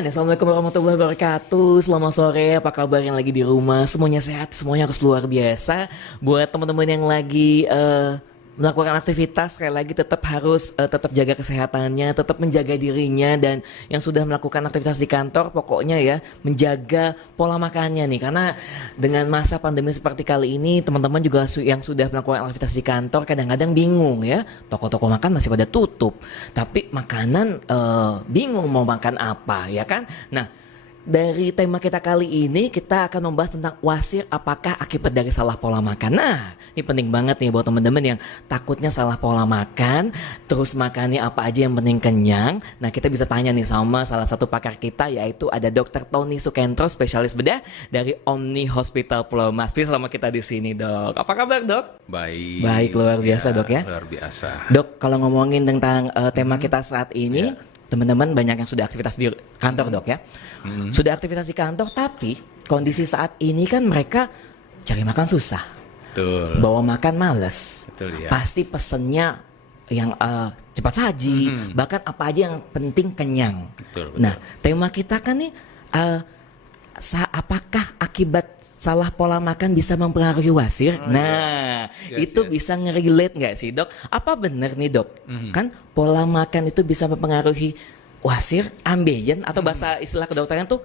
teman-teman, assalamualaikum warahmatullahi wabarakatuh. Selamat sore, apa kabar yang lagi di rumah? Semuanya sehat, semuanya harus luar biasa. Buat teman-teman yang lagi melakukan aktivitas, sekali lagi tetap harus tetap jaga kesehatannya, tetap menjaga dirinya, dan yang sudah melakukan aktivitas di kantor, pokoknya ya menjaga pola makannya nih. Karena dengan masa pandemi seperti kali ini, teman-teman juga yang sudah melakukan aktivitas di kantor kadang-kadang bingung ya. Toko-toko makan masih pada tutup, tapi makanan bingung mau makan apa ya kan. Nah, dari tema kita kali ini kita akan membahas tentang wasir apakah akibat dari salah pola makan. Nah, ini penting banget nih buat teman-teman yang takutnya salah pola makan, terus makannya apa aja yang penting kenyang. Nah, kita bisa tanya nih sama salah satu pakar kita, yaitu ada Dr. Tony Sukendro, spesialis bedah dari Omni Hospital Pulau Mas. Selamat kita di sini, Dok. Apa kabar, Dok? Baik. Baik, luar biasa, Dok ya. Luar biasa. Dok, kalau ngomongin tentang tema kita saat ini, teman-teman banyak yang sudah aktivitas di kantor, Dok ya. Sudah aktivitas di kantor, tapi kondisi saat ini kan mereka cari makan susah. Betul. Bawa makan males. Betul ya. Pasti pesennya yang cepat saji, bahkan apa aja yang penting kenyang. Betul, betul. Nah, tema kita kan nih apakah akibat salah pola makan bisa mempengaruhi wasir? Itu bisa nge-relate nggak sih, Dok? Apa benar nih, Dok? Kan pola makan itu bisa mempengaruhi wasir, ambeien, atau bahasa istilah kedokteran tuh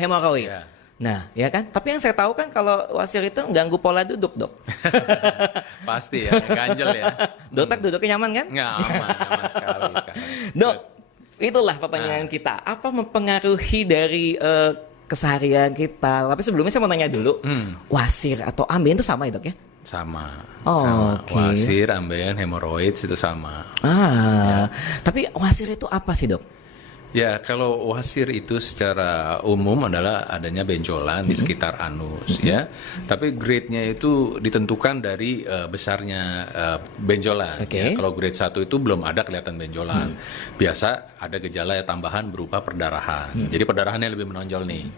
hemoroid. Ya. Nah, ya kan? Tapi yang saya tahu kan kalau wasir itu ganggu pola duduk, Dok. Pasti ya, ganjel ya. Dokter duduknya nyaman kan? Nggak, aman sekali sekarang. Dok, itulah pertanyaan kita. Apa mempengaruhi dari keseharian kita? Tapi sebelumnya saya mau tanya dulu, wasir atau ambeien itu sama ya, Dok ya? Sama. Oke. Wasir, ambeien, hemoroid itu sama. Tapi wasir itu apa sih, Dok? Ya, kalau wasir itu secara umum adalah adanya benjolan di sekitar anus ya. Tapi grade-nya itu ditentukan dari besarnya benjolan. Oke. Ya. Kalau grade 1 itu belum ada kelihatan benjolan. Biasa ada gejala tambahan berupa perdarahan. Jadi perdarahannya lebih menonjol nih.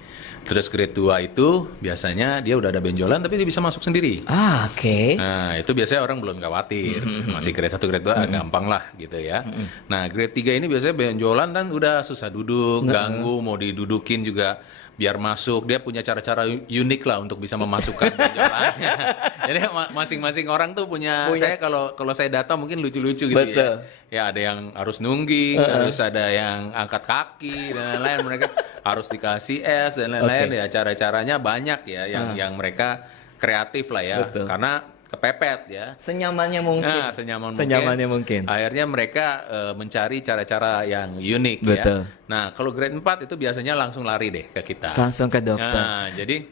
Terus grade 2 itu biasanya dia udah ada benjolan tapi dia bisa masuk sendiri. Oke. Nah, itu biasanya orang belum khawatir. Masih grade 1, grade 2 gampang lah gitu ya. Nah, grade 3 ini biasanya benjolan kan udah susah duduk, ganggu, mau didudukin juga biar masuk. Dia punya cara-cara unik lah untuk bisa memasukkan benjolannya. Jadi masing-masing orang tuh punya. Saya kalau saya data mungkin lucu-lucu gitu. Betul. Ya ada yang harus nungging, harus ada yang angkat kaki dan lain-lain. Mereka harus dikasih es dan lain-lain. Ya cara-caranya banyak ya yang mereka kreatif lah ya. Betul. Karena kepepet ya. Senyamannya mungkin. Senyamannya mungkin. Akhirnya mereka mencari cara-cara yang unik. Betul. Ya. Nah, kalau grade 4 itu biasanya langsung lari deh ke kita. Langsung ke dokter. Nah, jadi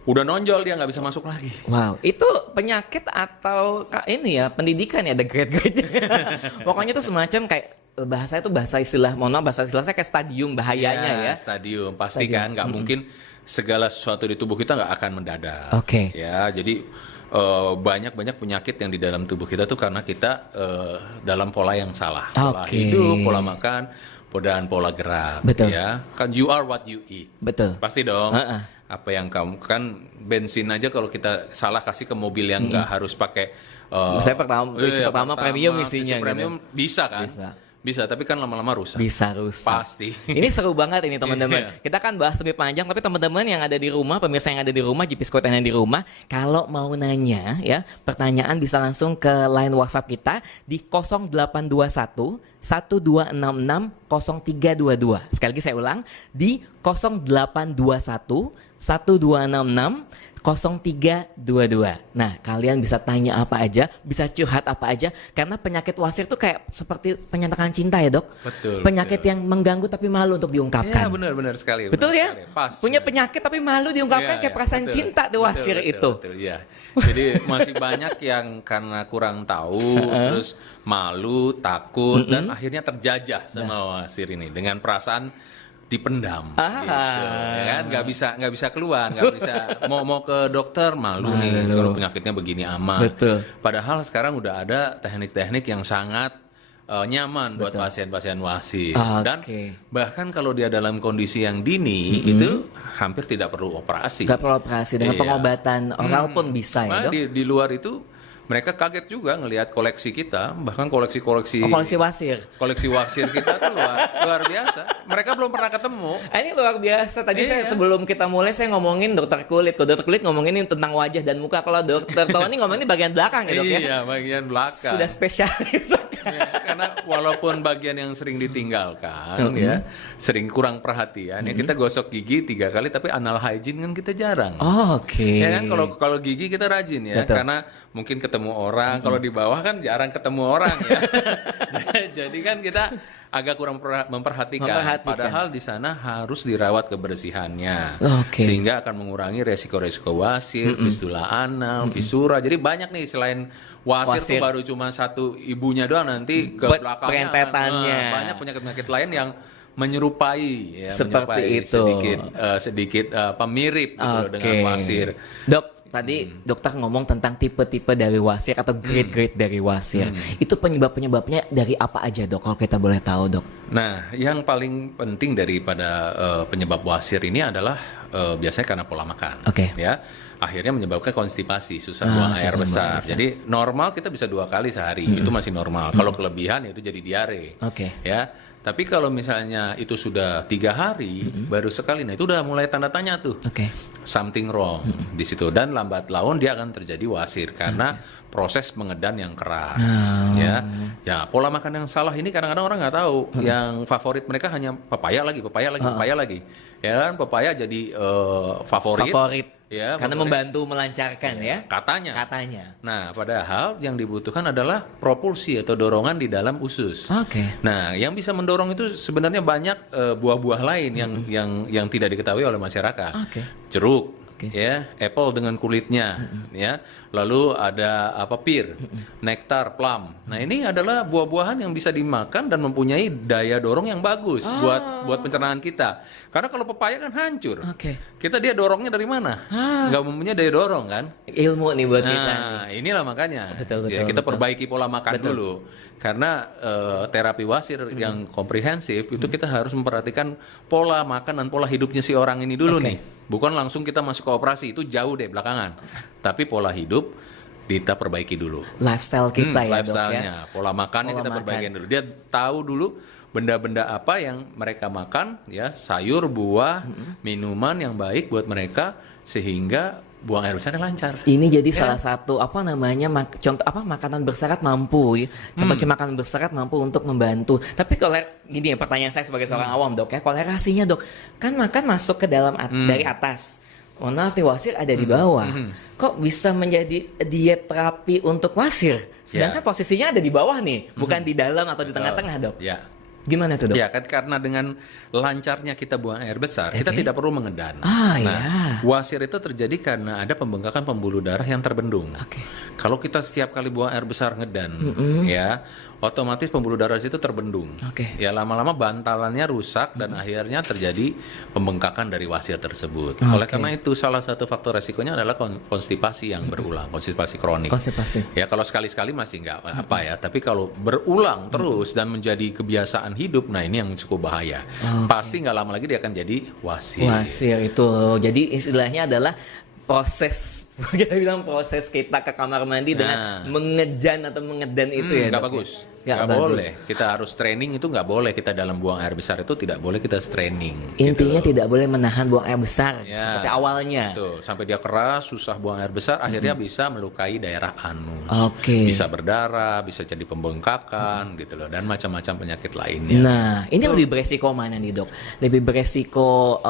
udah nonjol dia nggak bisa masuk lagi. Wow, itu penyakit atau ini ya pendidikan ya, ada grade-grade. Pokoknya itu semacam kayak bahasa istilah, bahasa istilah saya kayak stadium bahayanya ya. Stadium, pasti kan nggak mungkin segala sesuatu di tubuh kita nggak akan mendadak. Oke. Ya, jadi banyak penyakit yang di dalam tubuh kita tuh karena kita dalam pola yang salah, pola hidup, pola makan, dan pola gerak. Betul. Ya, kan you are what you eat. Betul. Pasti dong. Apa yang kamu kan bensin aja kalau kita salah kasih ke mobil yang nggak harus pakai. Saya pertama premium isinya. Premium gitu. Bisa kan? Bisa, tapi kan lama-lama rusak. Bisa rusak. Pasti. Ini seru banget ini teman-teman. Kita kan bahas lebih panjang, tapi teman-teman yang ada di rumah, pemirsa yang ada di rumah, GP Squad yang ada di rumah, kalau mau nanya ya, pertanyaan bisa langsung ke line WhatsApp kita di 0821 1266 0322. Sekali lagi saya ulang, di 0821 1266 0322. Nah, kalian bisa tanya apa aja, bisa curhat apa aja, karena penyakit wasir tuh kayak seperti penyatakan cinta ya, Dok. Betul. Penyakit yang mengganggu tapi malu untuk diungkapkan. Ya, benar sekali. Betul ya? Sekali. Pas. Punya penyakit tapi malu diungkapkan, kayak perasaan cinta di wasir itu. Betul, ya. Jadi masih banyak yang karena kurang tahu, terus malu, takut, dan akhirnya terjajah sama wasir ini dengan perasaan dipendam, gitu, ya kan? Nggak bisa keluar, nggak bisa mau ke dokter malu nih kalau penyakitnya begini amat. Betul. Padahal sekarang udah ada teknik-teknik yang sangat nyaman buat pasien-pasien wasir. Dan bahkan kalau dia dalam kondisi yang dini itu hampir tidak perlu operasi. Nggak perlu operasi, dengan pengobatan oral pun bisa ya, Dok? Di luar itu mereka kaget juga ngelihat koleksi kita, bahkan koleksi-koleksi koleksi wasir. koleksi wasir kita tuh luar biasa. Mereka belum pernah ketemu. Ini luar biasa. Tadi saya sebelum kita mulai saya ngomongin dokter kulit. Kalau dokter kulit ngomongin tentang wajah dan muka. Kalau dokter Tony ngomongin bagian belakang ya, Dok ya. Iya, bagian belakang. Sudah spesialis. Ya, karena walaupun bagian yang sering ditinggalkan ya, sering kurang perhatian ya, kita gosok gigi 3 kali tapi anal hygiene kan kita jarang. Oh, oke. Ya kan kalau gigi kita rajin ya. Betul. Karena mungkin ketemu orang, kalau di bawah kan jarang ketemu orang ya. Jadi kan kita agak kurang memperhatikan. Padahal di sana harus dirawat kebersihannya. Oke. Sehingga akan mengurangi resiko-resiko wasir, fistula anal, fisura. Jadi banyak nih selain wasir tuh baru cuma satu ibunya doang, nanti ke belakangnya perentetannya. banyak penyakit-penyakit lain yang menyerupai ya, Seperti itu. sedikit mirip gitu loh dengan wasir. Dok, tadi dokter ngomong tentang tipe-tipe dari wasir atau grade-grade dari wasir. Itu penyebab-penyebabnya dari apa aja, Dok? Kalau kita boleh tahu, Dok. Nah, yang paling penting daripada penyebab wasir ini adalah biasanya karena pola makan. Oke. Ya, akhirnya menyebabkan konstipasi, susah buang air besar. Jadi normal kita bisa 2 kali sehari, itu masih normal. Kalau kelebihan itu jadi diare. Oke. Ya, tapi kalau misalnya itu sudah 3 hari, baru sekali, nah itu udah mulai tanda tanya tuh. Oke. Something wrong di situ, dan lambat laun dia akan terjadi wasir karena proses pengedan yang keras. Ya, pola makan yang salah ini kadang-kadang orang nggak tahu. Yang favorit mereka hanya pepaya lagi. Ya kan, pepaya jadi favorit. Ya, karena membantu melancarkan ya. Katanya. Katanya. Nah, padahal yang dibutuhkan adalah propulsi atau dorongan di dalam usus. Oke. Nah, yang bisa mendorong itu sebenarnya banyak buah-buah lain yang tidak diketahui oleh masyarakat. Oke. Jeruk, ya, apple dengan kulitnya, ya. Lalu ada pir, nektar, plum. Nah, ini adalah buah-buahan yang bisa dimakan dan mempunyai daya dorong yang bagus buat pencernaan kita. Karena kalau pepaya kan hancur. Oke. Dia dorongnya dari mana? Nggak mempunyai daya dorong kan? Ilmu nih buat kita. Nah, inilah makanya. Betul, Ya, kita perbaiki pola makan dulu. Karena terapi wasir yang komprehensif itu kita harus memperhatikan pola makan dan pola hidupnya si orang ini dulu nih. Bukan langsung kita masuk ke operasi, itu jauh deh belakangan. Tapi pola hidup kita perbaiki dulu. Lifestyle kita ya, Dok ya. Lifestyle-nya, pola makannya kita perbaikin dulu. Dia tahu dulu benda-benda apa yang mereka makan, ya, sayur, buah, minuman yang baik buat mereka sehingga buang air besarnya lancar. Ini jadi salah satu contoh makanan berserat mampu ya. Contohnya makanan berserat mampu untuk membantu. Tapi kalau gini ya, pertanyaan saya sebagai seorang awam, Dok ya, kolerasinya, Dok, kan makan masuk ke dalam dari atas. Mohon maaf nih, wasir ada di bawah. Kok bisa menjadi diet terapi untuk wasir? Sedangkan posisinya ada di bawah nih, bukan di dalam atau di tengah-tengah, Dok. Ya. Gimana tuh, Dok? Ya kan, karena dengan lancarnya kita buang air besar, kita tidak perlu mengedan. Wasir itu terjadi karena ada pembengkakan pembuluh darah yang terbendung. Kalau kita setiap kali buang air besar ngedan, ya, otomatis pembuluh darah itu terbendung. Ya, lama-lama bantalannya rusak dan akhirnya terjadi pembengkakan dari wasir tersebut. Oleh karena itu salah satu faktor resikonya adalah konstipasi yang berulang, konstipasi kronik. Ya, kalau sekali-sekali masih nggak apa ya, tapi kalau berulang terus dan menjadi kebiasaan hidup, nah ini yang cukup bahaya. Pasti nggak lama lagi dia akan jadi wasir. Wasir itu, jadi istilahnya adalah kita bilang proses kita ke kamar mandi dengan mengejan atau mengedan itu ya, nggak Dok? bagus. Nggak boleh. Kita harus training, itu nggak boleh. Kita dalam buang air besar itu tidak boleh kita training. Intinya tidak boleh menahan buang air besar Ya, seperti awalnya. Betul. Sampai dia keras, susah buang air besar, akhirnya bisa melukai daerah anus. Bisa berdarah, bisa jadi pembengkakan gitu loh, dan macam-macam penyakit lainnya. Nah, ini lebih beresiko mana nih, Dok? Lebih beresiko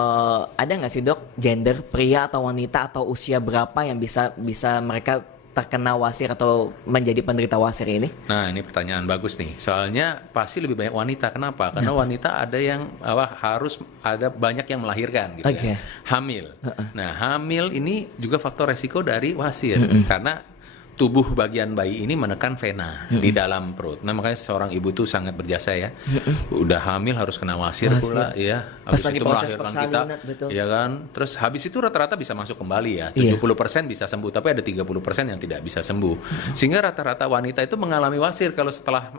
ada nggak sih, Dok, gender pria atau wanita atau usia berapa yang bisa mereka terkena wasir atau menjadi penderita wasir ini? Nah, ini pertanyaan bagus nih. Soalnya pasti lebih banyak wanita. Kenapa? Karena wanita ada yang harus ada banyak yang melahirkan gitu ya. Hamil. Nah, hamil ini juga faktor resiko dari wasir karena tubuh bagian bayi ini menekan vena di dalam perut. Nah, makanya seorang ibu tuh sangat berjasa ya. Udah hamil harus kena wasir pula ya. Pas Habis lagi itu proses melahirkan kita, betul. ya kan? Terus habis itu rata-rata bisa masuk kembali ya. 70% bisa sembuh, tapi ada 30% yang tidak bisa sembuh. Sehingga rata-rata wanita itu mengalami wasir kalau setelah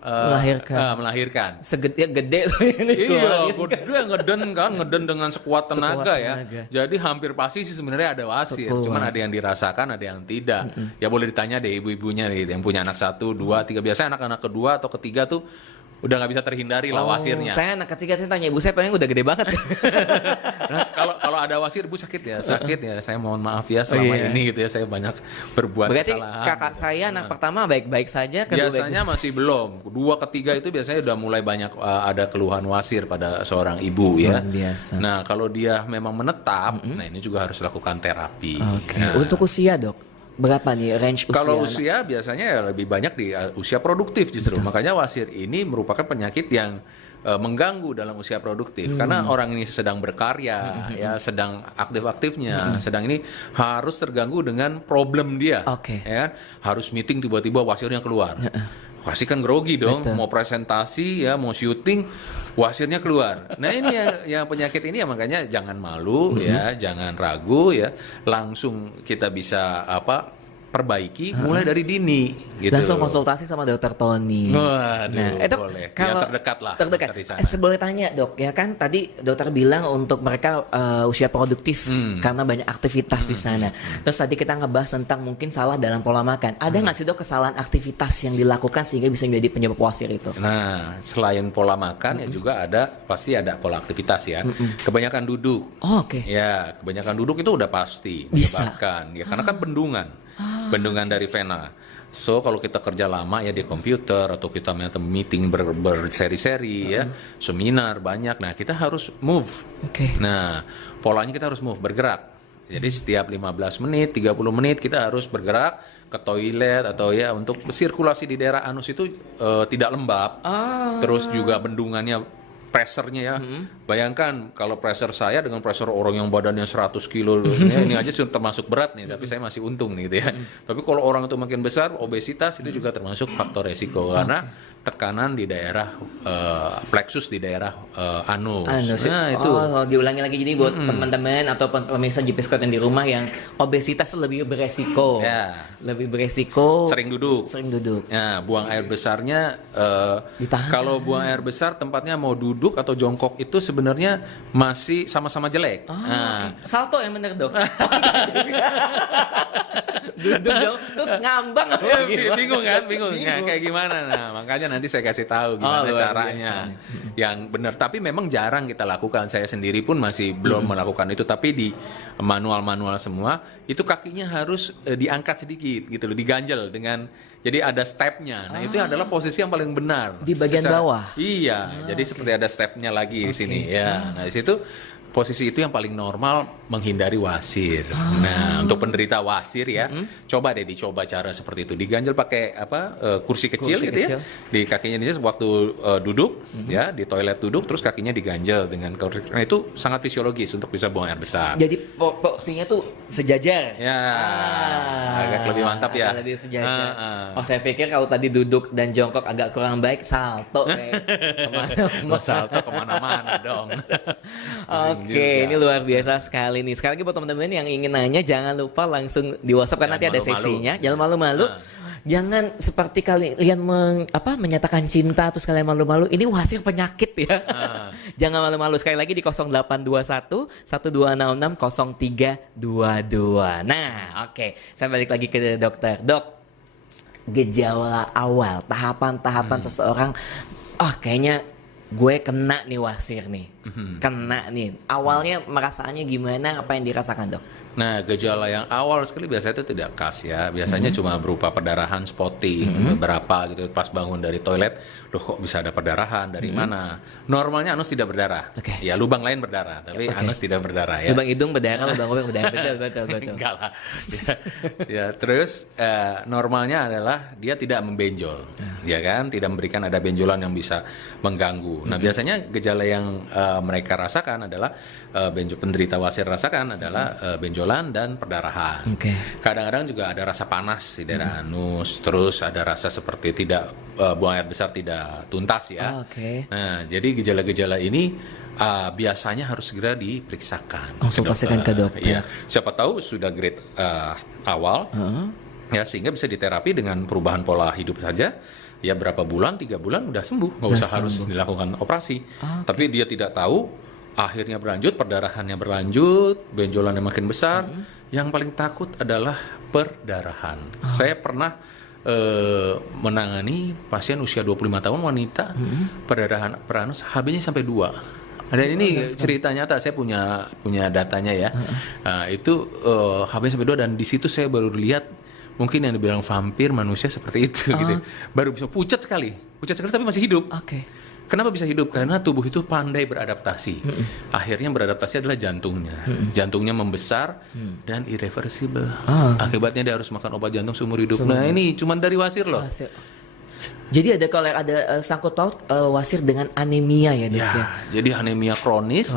melahirkan. Gede soalnya Iya, gede ngeden dengan sekuat tenaga ya. Jadi hampir pasti sih sebenarnya ada wasir. Cuman ada yang dirasakan, ada yang tidak. Ya boleh ditanya deh deh ibu-ibunya nih yang punya anak 1, 2, 3. Biasanya anak-anak kedua atau ketiga tuh udah nggak bisa terhindari lah wasirnya. Saya anak ketiga, saya tanya ibu saya, pengen udah gede banget. Nah, kalau ada wasir, Bu sakit ya, saya mohon maaf ya selama ini gitu ya, saya banyak berbuat Berarti kesalahan. kakak saya anak pertama baik-baik saja, kedua Biasanya masih belum, kedua ketiga itu biasanya udah mulai banyak ada keluhan wasir pada seorang ibu ya. Luar biasa. Nah kalau dia memang menetap, nah ini juga harus lakukan terapi. Oke. Nah, Untuk usia, Dok, berapa nih range usia? kalau anak? usia biasanya ya lebih banyak di usia produktif justru. Makanya wasir ini merupakan penyakit yang mengganggu dalam usia produktif karena orang ini sedang berkarya ya, sedang aktif-aktifnya, sedang ini harus terganggu dengan problem dia. Oke. Ya kan? Harus meeting tiba-tiba wasirnya keluar. Pasti kan grogi dong, mau presentasi ya, mau syuting, wasirnya keluar. Nah ini yang penyakit ini ya, makanya jangan malu ya, jangan ragu ya, langsung kita bisa perbaiki mulai dari dini gitu. Langsung konsultasi sama dokter Tony. Waduh, Dok, boleh. kalau Ya, terdekat lah. terdekat. dokter di sana. Boleh tanya, Dok, ya kan tadi dokter bilang untuk mereka usia produktif karena banyak aktivitas di sana. Terus tadi kita ngebahas tentang mungkin salah dalam pola makan. Ada nggak sih, Dok, kesalahan aktivitas yang dilakukan sehingga bisa menjadi penyebab wasir itu? Nah, selain pola makan ya juga pasti ada pola aktivitas ya. Kebanyakan duduk. Oh, oke. Ya, kebanyakan duduk itu udah pasti Bisa. menyebabkan. Ya, karena kan bendungan dari vena. So kalau kita kerja lama ya di komputer atau kita meeting berseri-seri ya, seminar banyak. Nah, kita harus move. Oke. Nah, polanya kita harus move, bergerak. Jadi setiap 15 menit, 30 menit kita harus bergerak ke toilet atau ya untuk sirkulasi di daerah anus itu tidak lembab. Terus juga bendungannya pressernya ya. Bayangkan kalau pressure saya dengan pressure orang yang badannya 100 kilo ini aja sudah termasuk berat nih, tapi saya masih untung nih gitu ya. Tapi kalau orang itu makin besar, obesitas itu juga termasuk faktor resiko karena tekanan di daerah plexus di daerah anus. Nah, itu. Diulangi lagi jadi buat teman-teman atau pemirsa GP Squad yang di rumah yang obesitas lebih beresiko. Ya. Lebih beresiko. Sering duduk. Ya, buang air besarnya Ditahan. kalau buang air besar tempatnya mau duduk atau jongkok itu sebenarnya masih sama-sama jelek. Nah, Oke. Salto yang bener, Dok. Duduk dong, terus ngambang apa ya, gimana? bingung kan, Nah, kayak gimana? Nah, makanya nanti saya kasih tahu gimana luar caranya yang benar. Tapi memang jarang kita lakukan. Saya sendiri pun masih belum melakukan itu. Tapi di manual-manual semua itu kakinya harus diangkat sedikit gitu loh, diganjel dengan. Jadi ada stepnya. Nah itu adalah posisi yang paling benar. Di bagian bawah? Iya. Jadi seperti ada stepnya lagi di sini. Ya. Nah di situ posisi itu yang paling normal menghindari wasir. Nah untuk penderita wasir ya, dicoba cara seperti itu. Diganjel pakai kursi kecil gitu ya. Di kakinya dia waktu duduk ya, di toilet duduk terus kakinya diganjel dengan kursi. Nah itu sangat fisiologis untuk bisa buang air besar. Jadi porsinya tuh sejajar. Ya, agak lebih mantap ya. Agak lebih sejajar. Oh saya pikir kalau tadi duduk dan jongkok agak kurang baik, salto kemana-mana. Salto kemana-mana dong. Oke, ini luar biasa sekali nih. Sekali lagi buat teman-teman yang ingin nanya, jangan lupa langsung di WhatsApp kan nanti ada sesinya. Jangan malu-malu. Jangan seperti kalian menyatakan cinta terus kalian malu-malu. Ini wasir penyakit ya. Jangan malu-malu. Sekali lagi di 0821 1266 0322. Nah, oke. Saya balik lagi ke dokter. Dok, gejala awal, tahapan-tahapan seseorang, kayaknya gue kena nih wasir nih. Kena nih. Awalnya merasaannya gimana? Apa yang dirasakan, Dok? Nah, gejala yang awal sekali biasanya itu tidak khas ya. Biasanya cuma berupa perdarahan spotting, berapa gitu pas bangun dari toilet, loh kok bisa ada perdarahan dari mana? Normalnya anus tidak berdarah. Ya, lubang lain berdarah, tapi anus tidak berdarah ya. Lubang hidung berdarah, lubang kuping berdarah. Betul. Enggak lah. Ya, terus normalnya adalah dia tidak membenjol. Ya kan? Tidak memberikan ada benjolan yang bisa mengganggu. Nah, biasanya gejala yang mereka rasakan adalah penderita wasir rasakan adalah benjolan dan perdarahan. Kadang-kadang juga ada rasa panas di daerah anus, terus ada rasa seperti tidak buang air besar tidak tuntas ya. Nah, jadi gejala-gejala ini biasanya harus segera diperiksakan. Konsultasikan ke dokter. Ya, siapa tahu sudah grade awal, ya sehingga bisa diterapi dengan perubahan pola hidup saja. Ya berapa bulan, 3 bulan udah sembuh, nggak usah harus dilakukan operasi. Tapi dia tidak tahu, akhirnya berlanjut, perdarahannya berlanjut, benjolannya makin besar, Yang paling takut adalah perdarahan. Saya pernah menangani pasien usia 25 tahun wanita, perdarahan peranus HB-nya sampai 2. Dan ini cerita nyata, saya punya datanya ya. Nah, itu HB sampai 2, dan di situ saya baru lihat mungkin yang dibilang vampir manusia seperti itu gitu. Baru bisa pucat sekali tapi masih hidup. Kenapa bisa hidup? Karena tubuh itu pandai beradaptasi. Akhirnya beradaptasi adalah jantungnya. Jantungnya membesar dan irreversible. Akibatnya dia harus makan obat jantung seumur hidup. Nah, ini cuma dari wasir loh. Jadi kalau ada sangkut paut wasir dengan anemia ya dok ya? Jadi anemia kronis.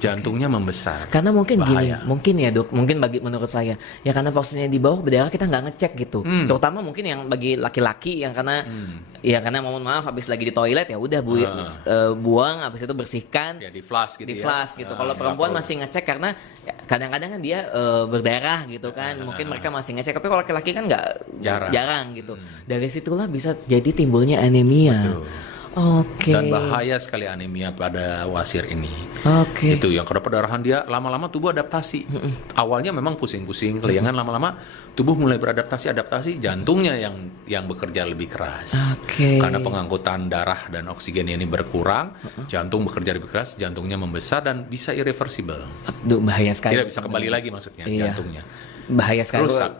Jantungnya membesar. Karena mungkin bahaya. mungkin ya dok, mungkin menurut saya ya karena posisinya di bawah berdarah kita nggak ngecek gitu. Terutama mungkin yang bagi laki-laki yang karena ya karena mohon maaf habis lagi di toilet ya udah buang, habis itu bersihkan. Ya di flush gitu. Gitu. Kalau perempuan masih ngecek karena ya, kadang-kadang kan dia berdarah gitu kan. Mungkin mereka masih ngecek, tapi kalau laki-laki kan nggak jarang gitu. Dari situlah bisa jadi timbulnya anemia. Dan bahaya sekali anemia pada wasir ini. Itu yang karena perdarahan dia lama-lama tubuh adaptasi. Awalnya memang pusing-pusing, keliangan, lama-lama tubuh mulai adaptasi jantungnya yang bekerja lebih keras. Karena pengangkutan darah dan oksigen ini berkurang, jantung bekerja lebih keras, jantungnya membesar dan bisa irreversible. Aduh, bahaya sekali. Tidak bisa kembali lagi maksudnya jantungnya. Bahaya sekali. Rusak.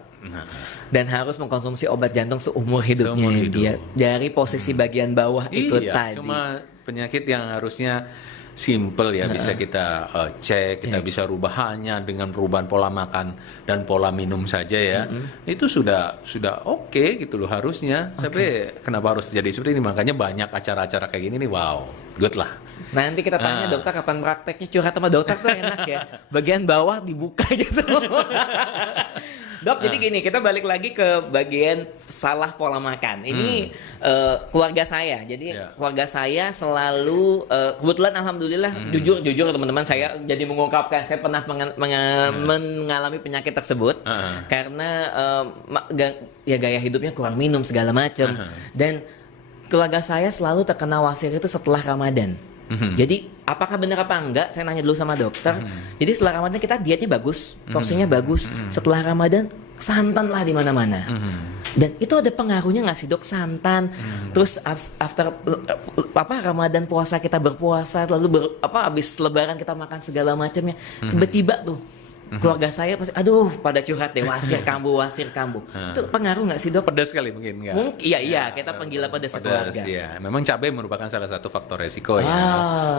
Dan harus mengkonsumsi obat jantung seumur hidupnya dia dari posisi bagian bawah itu tadi. Cuma penyakit yang harusnya simple ya, bisa kita cek, kita bisa rubah hanya dengan perubahan pola makan dan pola minum saja ya. Itu sudah oke gitu loh harusnya. Tapi kenapa harus terjadi seperti ini? Makanya banyak acara-acara kayak gini nih, wow, good lah. Nanti kita tanya dokter kapan prakteknya, curhat sama dokter tuh enak ya. Bagian bawah dibuka aja semua. Dok, jadi gini, kita balik lagi ke bagian salah pola makan. Ini keluarga saya. Jadi keluarga saya selalu kebetulan alhamdulillah jujur teman-teman, saya jadi mengungkapkan saya pernah mengalami penyakit tersebut karena ya gaya hidupnya kurang minum segala macam. Dan keluarga saya selalu terkena wasir itu setelah Ramadan. Jadi apakah benar apa enggak? Saya nanya dulu sama dokter. Jadi setelah Ramadan kita dietnya bagus, porsinya bagus. Setelah Ramadan santan lah di mana-mana. Dan itu ada pengaruhnya nggak sih dok, santan? Terus after Ramadan puasa kita berpuasa, lalu habis Lebaran kita makan segala macamnya. Tiba-tiba tuh keluarga saya pasti pada curhat deh, wasir kambuh. Itu pengaruh nggak sih dok? Pedas sekali mungkin nggak? Iya, kita penggila pedas keluarga. Ya. Memang cabai merupakan salah satu faktor resiko ya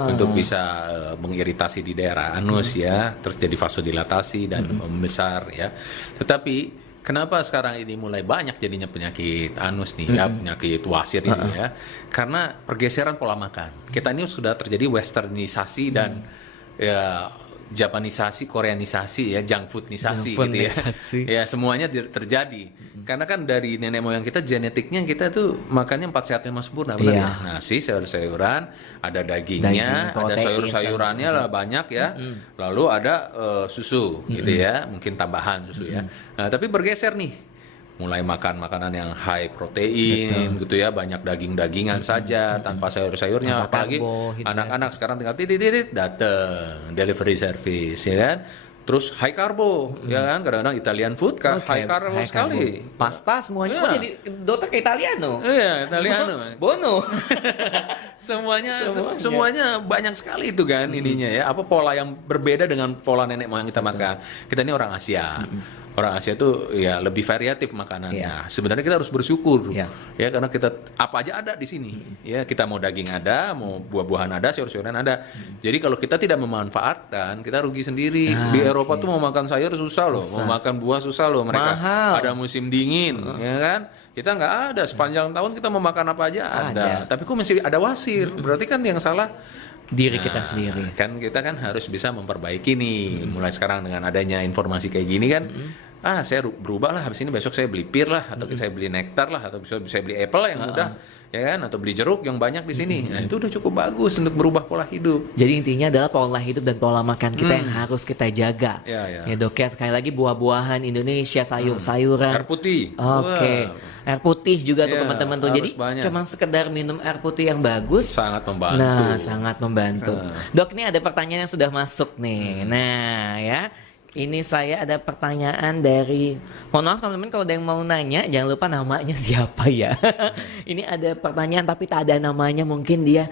untuk bisa mengiritasi di daerah anus ya, terus jadi vasodilatasi dan membesar ya. Tetapi kenapa sekarang ini mulai banyak jadinya penyakit anus nih ya, penyakit wasir ini ya? Karena pergeseran pola makan. Kita ini sudah terjadi westernisasi dan ya Japanisasi, Koreanisasi ya, junk foodnisasi gitu ya. Ya semuanya terjadi. Karena kan dari nenek moyang kita genetiknya kita tuh makannya 4 sehat 5 sempurna, benar ya? Nasi, sayur-sayuran, ada dagingnya, ada sayur-sayurannya lah banyak ya. Lalu ada susu gitu ya, mungkin tambahan susu ya. Nah, tapi bergeser nih. Mulai makan makanan yang high protein gitu ya, banyak daging-dagingan saja tanpa sayur-sayurnya, apalagi anak-anak sekarang tinggal titit dateng delivery service ya kan. Terus high carbo ya kan, kadang-kadang Italian food high carbo sekali. Pasta semuanya jadi dokter ke Italiano. Iya, Italiano. Bono. semuanya banyak sekali itu kan ininya ya. Apa pola yang berbeda dengan pola nenek moyang kita makan. Kita ini orang Asia. Orang Asia itu ya lebih variatif makanannya. Sebenarnya kita harus bersyukur ya karena kita apa aja ada di sini. Ya kita mau daging ada, mau buah-buahan ada, sayur-sayuran ada. Jadi kalau kita tidak memanfaatkan, kita rugi sendiri. Di Eropa tuh mau makan sayur susah loh, mau makan buah susah loh. Mereka ada musim dingin, ya kan? Kita nggak ada, sepanjang tahun kita mau makan apa aja ada. Tapi kok masih ada wasir? Berarti kan yang salah diri kita sendiri. Kan kita kan harus bisa memperbaiki nih. Mulai sekarang dengan adanya informasi kayak gini kan, saya berubah lah, habis ini besok saya beli pir lah, atau saya beli nektar lah, atau bisa beli apple lah yang mudah, ya kan, atau beli jeruk yang banyak di sini. Nah, itu udah cukup bagus untuk berubah pola hidup. Jadi intinya adalah pola hidup dan pola makan kita yang harus kita jaga. Ya dok ya, sekali lagi buah-buahan Indonesia, sayur-sayuran. Air putih. Air putih juga tuh teman-teman tuh. Jadi cuma sekedar minum air putih yang bagus sangat membantu. Nah, sangat membantu. Dok, ini ada pertanyaan yang sudah masuk nih. Nah, ya. Ini saya ada pertanyaan dari, mohon maaf teman-teman kalau ada yang mau nanya, jangan lupa namanya siapa ya. Ini ada pertanyaan tapi tak ada namanya, mungkin dia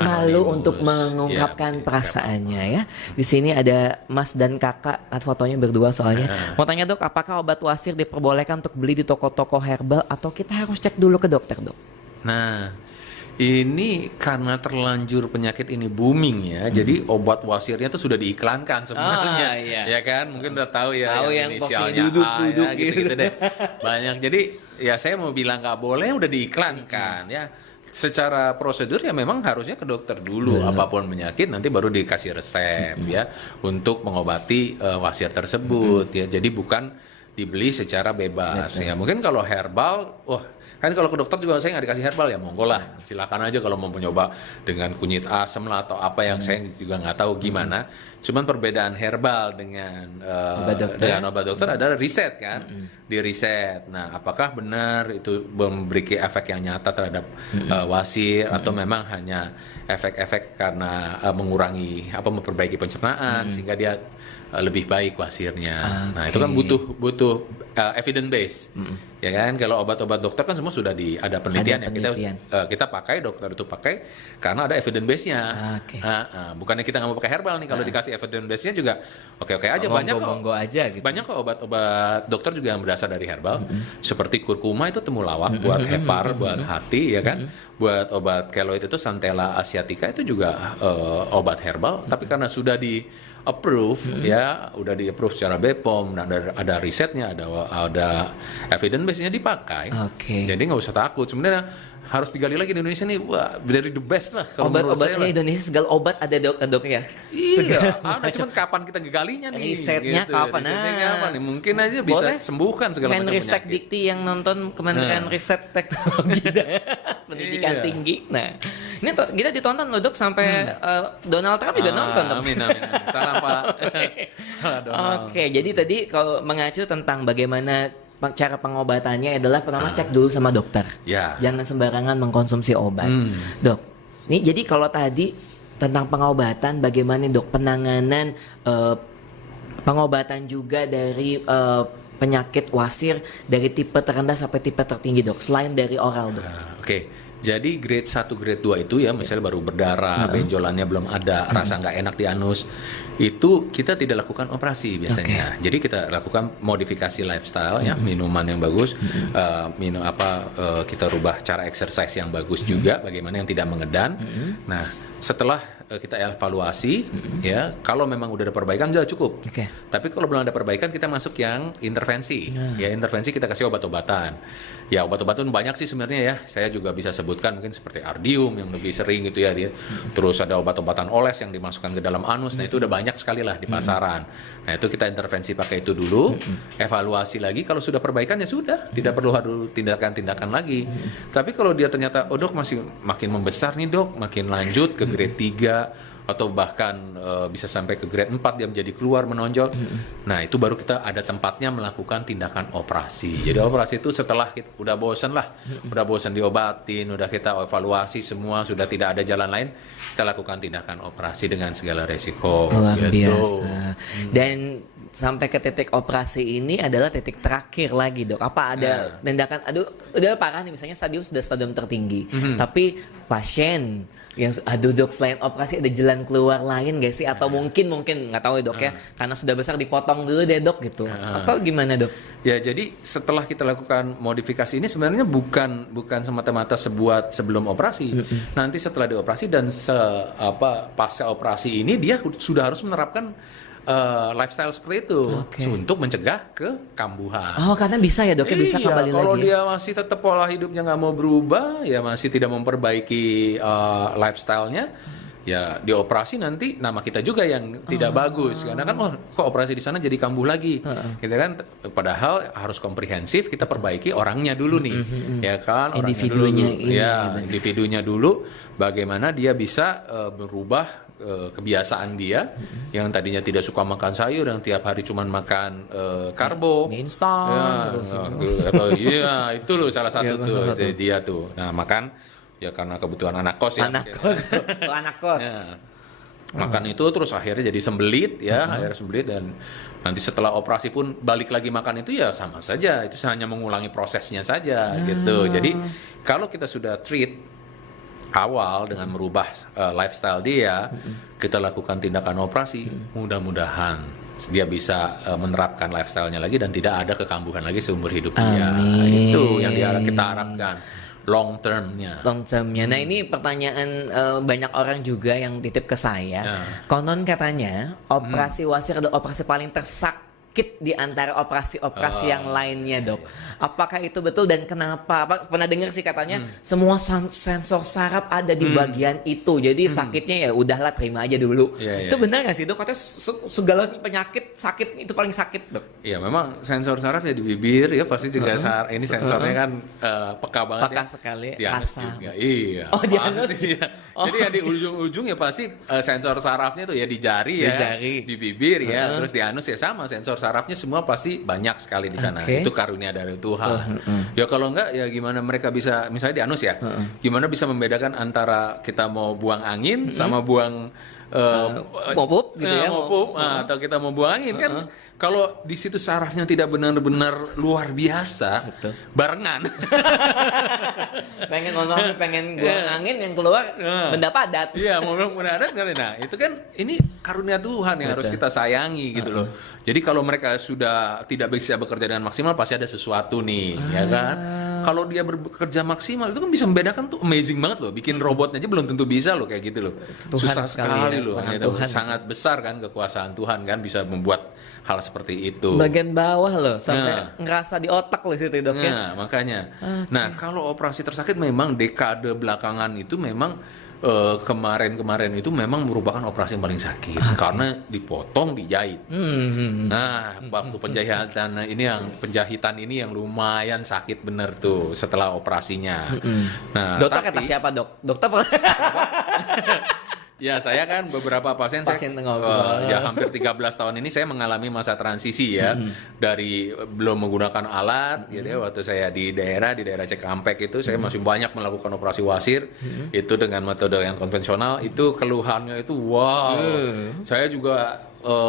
malu Anonymous. untuk mengungkapkan Ya, oke, perasaannya ya. Di sini ada Mas dan Kakak, fotonya berdua soalnya. Mau tanya dok, apakah obat wasir diperbolehkan untuk beli di toko-toko herbal atau kita harus cek dulu ke dokter dok? Nah, ini karena terlanjur penyakit ini booming ya, jadi obat wasirnya tuh sudah diiklankan sebenarnya, iya. ya kan? Mungkin udah tahu ya, Tahu yang inisialnya posisinya duduk-duduk A, ya, gitu deh. Banyak, jadi ya saya mau bilang nggak boleh, udah diiklankan ya. Secara prosedur ya memang harusnya ke dokter dulu, apapun penyakit nanti baru dikasih resep ya untuk mengobati wasir tersebut ya. Jadi bukan dibeli secara bebas ya. Mungkin kalau herbal, wah kan kalau ke dokter juga saya nggak dikasih herbal ya, monggo lah, silakan aja kalau mau mencoba dengan kunyit asam lah atau apa yang saya juga nggak tahu gimana. Cuman perbedaan herbal dengan obat dokter adalah riset kan, di riset. Nah, apakah benar itu memberi efek yang nyata terhadap wasir atau memang hanya efek-efek karena mengurangi memperbaiki pencernaan sehingga dia lebih baik wasirnya. Nah, itu kan butuh evidence base. Ya kan, kalau obat-obat dokter kan semua sudah ada penelitian, penelitian. Kita pakai, dokter itu pakai karena ada evidence base-nya. Bukannya kita nggak mau pakai herbal nih, kalau dikasih evidence base-nya juga oke-oke aja. Monggo aja gitu. Banyak kok obat-obat dokter juga yang berasal dari herbal. Seperti kurkuma itu temulawak buat hepar, buat hati ya kan. Buat obat keloid itu Centella asiatica itu juga obat herbal, tapi karena sudah di approve ya, udah di approve secara BPOM, nah ada risetnya, ada evidence base-nya dipakai. Jadi nggak usah takut. Sebenarnya harus digali lagi di Indonesia nih, wah dari the best lah kalau menurut saya. Obat-obatnya Indonesia segala obat ada dok ya. Iya, ada cuman kapan kita galinya nih? Risetnya gitu. kapan? Risetnya kapan nih? Mungkin aja bisa sembuhkan segala macam Menristek penyakit. Dikti yang nonton Kementerian Riset Teknologi dan Pendidikan Tinggi. Nah, ini kita ditonton loh dok sampai Donald Trump juga nonton dok. Amin. Salam Pak. Oke, jadi tadi kalau mengacu tentang bagaimana cara pengobatannya adalah pertama cek dulu sama dokter. Ya. Jangan sembarangan mengkonsumsi obat. Dok, ini jadi kalau tadi tentang pengobatan, bagaimana dok penanganan pengobatan juga dari penyakit wasir dari tipe terendah sampai tipe tertinggi dok, selain dari oral dok? Oke. Jadi grade 1, grade 2 itu ya, misalnya baru berdarah, benjolannya belum ada, rasa nggak enak di anus, itu kita tidak lakukan operasi biasanya. Jadi kita lakukan modifikasi lifestyle ya, minuman yang bagus, kita rubah cara exercise yang bagus juga, bagaimana yang tidak mengedan. Nah, setelah kita evaluasi ya, kalau memang udah ada perbaikan sudah cukup. Tapi kalau belum ada perbaikan kita masuk yang intervensi. Ya, intervensi kita kasih obat-obatan. Ya, obat-obatan banyak sih sebenarnya ya. Saya juga bisa sebutkan mungkin seperti Ardium yang lebih sering gitu ya dia. Terus ada obat-obatan oles yang dimasukkan ke dalam anus. Nah, itu udah banyak sekali lah di pasaran. Nah, itu kita intervensi pakai itu dulu, evaluasi lagi, kalau sudah perbaikan ya sudah, tidak perlu ada tindakan-tindakan lagi. Tapi kalau dia ternyata dok masih makin membesar nih dok, makin lanjut ke grade 3 atau bahkan bisa sampai ke grade 4 dia menjadi keluar menonjol. Nah, itu baru kita ada tempatnya melakukan tindakan operasi. Jadi operasi itu setelah kita udah bosan diobatin, udah kita evaluasi semua, sudah tidak ada jalan lain, kita lakukan tindakan operasi dengan segala resiko. Luar gitu. biasa. Dan sampai ke titik operasi ini adalah titik terakhir lagi dok. Apa ada tindakan, udah parah nih misalnya stadium tertinggi, tapi pasien yang dok selain operasi ada jalan keluar lain gak sih? Atau mungkin nggak tahu ya dok ya, karena sudah besar dipotong dulu deh dok gitu, atau gimana dok? Ya, jadi setelah kita lakukan modifikasi ini sebenarnya bukan semata-mata sebelum operasi. Nanti setelah dioperasi dan pasca operasi ini dia sudah harus menerapkan lifestyle seperti itu untuk mencegah kekambuhan. Oh, karena bisa ya dok ya, bisa kembali lagi. Kalau dia masih tetap pola hidupnya nggak mau berubah, ya masih tidak memperbaiki lifestyle-nya, ya dioperasi nanti nama kita juga yang tidak bagus, karena kan kok operasi di sana jadi kambuh lagi, gitu kan? Padahal harus komprehensif, kita perbaiki orangnya dulu nih, ya kan? Individunya individunya dulu, bagaimana dia bisa berubah kebiasaan dia yang tadinya tidak suka makan sayur, yang tiap hari cuman makan karbo, mie instan, itu loh salah satu dia tuh. Nah, makan ya karena kebutuhan anak kos ya. Anak kos. Makan itu terus akhirnya jadi sembelit ya, akhirnya sembelit, dan nanti setelah operasi pun balik lagi makan itu ya sama saja, itu hanya mengulangi prosesnya saja gitu. Jadi kalau kita sudah treat awal dengan merubah lifestyle dia, kita lakukan tindakan operasi, mudah-mudahan dia bisa menerapkan lifestyle-nya lagi dan tidak ada kekambuhan lagi seumur hidup dia. Itu yang kita harapkan. Long termnya. Nah ini pertanyaan banyak orang juga yang titip ke saya. Konon katanya operasi wasir adalah operasi paling tersakit di antara operasi-operasi yang lainnya, Dok. Apakah itu betul dan kenapa? Pernah dengar sih katanya semua sensor saraf ada di bagian itu. Jadi sakitnya ya udahlah terima aja dulu. Itu benar nggak sih, Dok? Katanya segala penyakit sakit itu paling sakit, Dok. Iya, memang sensor saraf ya di bibir ya pasti juga ini sensornya kan peka banget. Peka sekali. Di anus rasa. juga. Iya. Oh, di anus. Ya. Jadi yang di ujung-ujung ya pasti sensor sarafnya tuh ya di jari ya, di bibir ya, terus di anus ya sama, sensor sarafnya semua pasti banyak sekali di sana. Itu karunia dari Tuhan. Ya kalau enggak ya gimana mereka bisa, misalnya di anus ya, gimana bisa membedakan antara kita mau buang angin sama buang mau pup gitu ya, mau pup, atau kita mau buang angin kan. Kalau di situ sarafnya tidak benar-benar luar biasa, barengan. pengen ngomong, pengen buang angin yang keluar benda padat. Iya, mau benda padat kali. Nah, itu kan ini karunia Tuhan yang harus kita sayangi gitu loh. Jadi kalau mereka sudah tidak bisa bekerja dengan maksimal, pasti ada sesuatu nih, ya kan? Kalau dia bekerja maksimal itu kan bisa membedakan tuh, amazing banget loh. Bikin robotnya aja belum tentu bisa loh kayak gitu loh. Susah sekali loh. Gitu. Sangat besar kan kekuasaan Tuhan kan bisa membuat hal seperti itu. Bagian bawah loh sampai ngerasa di otak loh situ, Dok ya. Nah, makanya. Nah, kalau operasi tersakit memang dekade belakangan itu memang kemarin-kemarin itu memang merupakan operasi yang paling sakit karena dipotong, dijahit. Nah, waktu penjahitan ini yang lumayan sakit bener tuh setelah operasinya. Nah, dokter kata siapa, Dok? Dokter ya, saya kan beberapa pasien ya hampir 13 tahun ini saya mengalami masa transisi ya, dari belum menggunakan alat gitu ya, waktu saya di daerah Cikampek itu saya masih banyak melakukan operasi wasir itu dengan metode yang konvensional, itu keluhannya itu saya juga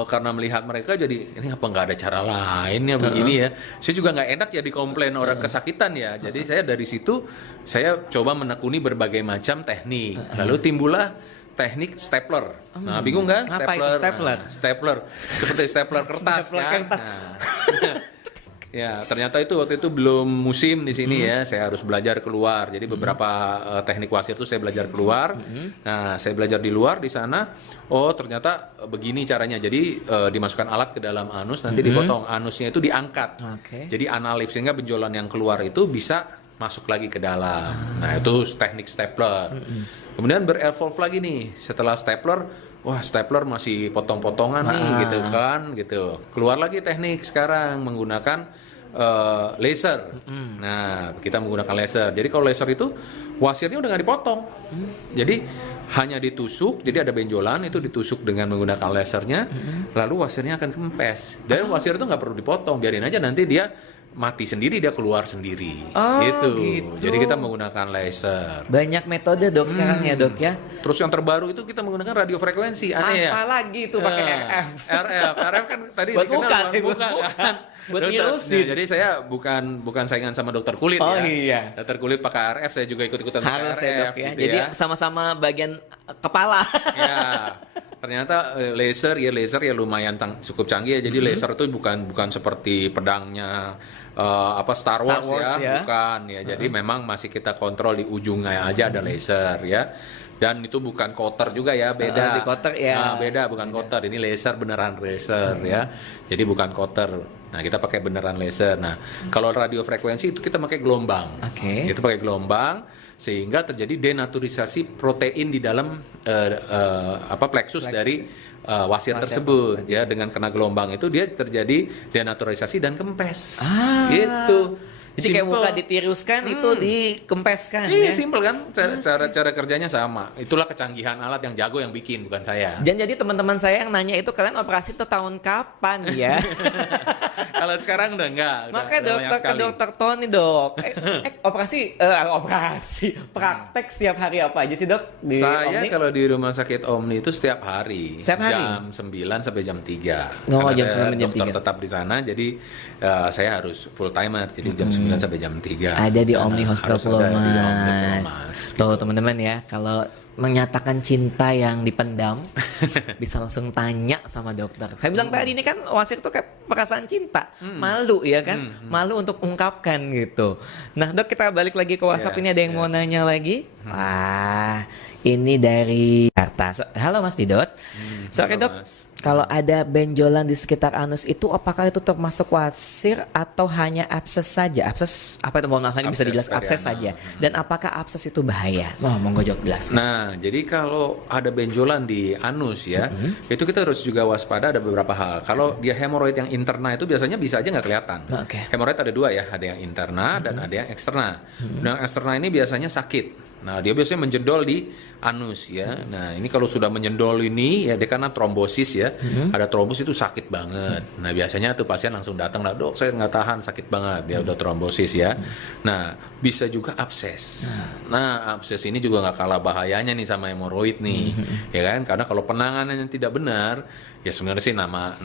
karena melihat mereka jadi ini apa nggak ada cara lainnya begini ya, saya juga nggak enak ya dikomplain orang kesakitan ya, jadi saya dari situ saya coba menekuni berbagai macam teknik, lalu timbullah teknik stapler. Nah, bingung kan? Stapler seperti stapler kertas kan. Ya, ternyata itu waktu itu belum musim di sini ya. Saya harus belajar keluar. Jadi beberapa teknik wasir itu saya belajar keluar. Nah, saya belajar di luar di sana. Oh, ternyata begini caranya. Jadi dimasukkan alat ke dalam anus, nanti dipotong. Anusnya itu diangkat. Jadi analif sehingga benjolan yang keluar itu bisa masuk lagi ke dalam. Nah, itu teknik stapler. Kemudian berevolve lagi nih setelah stapler, stapler masih potong-potongan nih gitu kan, gitu. Keluar lagi teknik sekarang menggunakan laser. Nah, kita menggunakan laser. Jadi kalau laser itu wasirnya udah nggak dipotong. Jadi hanya ditusuk, jadi ada benjolan itu ditusuk dengan menggunakan lasernya, lalu wasirnya akan kempes. Dan wasir itu nggak perlu dipotong, biarin aja nanti dia mati sendiri, dia keluar sendiri. Gitu. Jadi kita menggunakan laser. Banyak metode, Dok, sekarang ya, Dok ya. Terus yang terbaru itu kita menggunakan radiofrekuensi. Aneh ya. Apalagi itu pakai RF. RF kan tadi buat dikenal muka kan. Buat ngirusin. Nah, jadi saya bukan saingan sama dokter kulit ya. Iya. Dokter kulit pakai RF, saya juga ikut-ikutan pakai RF. Ya, Dok ya. Gitu jadi ya. sama-sama bagian kepala. Ya. Ternyata laser ya lumayan cukup canggih ya. Jadi laser itu bukan seperti pedangnya Star Wars ya, bukan ya. Jadi memang masih kita kontrol di ujungnya aja ada laser ya. Dan itu bukan cutter juga ya, beda. Di cutter ya. Beda, bukan cutter. Ini laser beneran laser ya. Jadi bukan cutter. Nah, kita pakai beneran laser. Nah, kalau radiofrekuensi itu kita pakai gelombang. Itu pakai gelombang sehingga terjadi denaturisasi protein di dalam plexus dari wasir tersebut ya. Dengan kena gelombang itu dia terjadi denaturalisasi dan kempes. Gitu. Jadi kayak muka ditiruskan itu dikempeskan ya. Simpel kan, cara kerjanya sama. Itulah kecanggihan alat yang jago yang bikin, bukan saya. Dan jadi teman-teman saya yang nanya itu, kalian operasi itu tahun kapan ya? Kalau sekarang udah enggak. Makanya udah banyak dokter ke sekali. dokter Tony dok. Operasi praktek setiap hari apa aja sih dok di Saya Omni? kalau di rumah sakit Omni itu setiap hari. Setiap hari? Jam 9 sampai jam 3. Oh, Karena jam saya 9 sampai jam dokter 3. tetap di sana, jadi saya harus full timer. Jadi jam 9 sampai jam 3. Ada di Sana Omni Hospital harus ada di Omni Pulomas. Pulomas. Tuh teman-teman ya, kalau menyatakan cinta yang dipendam bisa langsung tanya sama dokter. Saya bilang tadi ini kan wasir tuh kayak perasaan cinta, malu ya kan, malu untuk ungkapkan gitu. Nah dok kita balik lagi ke WhatsApp, ini ada yang mau nanya lagi. Wah ini dari Jakarta. Halo Mas Didot. Sorry halo, dok. Mas. Kalau ada benjolan di sekitar anus itu apakah itu termasuk wasir atau hanya abses saja? Abses apa itu? Mohon maaf, ini bisa Abses dijelaskan abses perianal. saja. Dan apakah abses itu bahaya? Wah, monggo jawab jelas. Nah, jadi kalau ada benjolan di anus ya, itu kita harus juga waspada ada beberapa hal. Kalau dia hemoroid yang interna itu biasanya bisa aja nggak kelihatan. Oke. Hemoroid ada dua ya, ada yang interna dan ada yang eksterna. Nah, yang eksterna ini biasanya sakit. Nah, dia biasanya menjendol di anus ya. Nah, ini kalau sudah menjendol ini ya dia karena trombosis ya. Ada trombos itu sakit banget. Nah, biasanya tuh pasien langsung datang lah, "Dok, saya nggak tahan, sakit banget." Dia udah trombosis ya. Nah, bisa juga abses. Nah, abses ini juga nggak kalah bahayanya nih sama hemoroid nih. Ya kan? Karena kalau penanganannya tidak benar, ya sebenarnya sih nama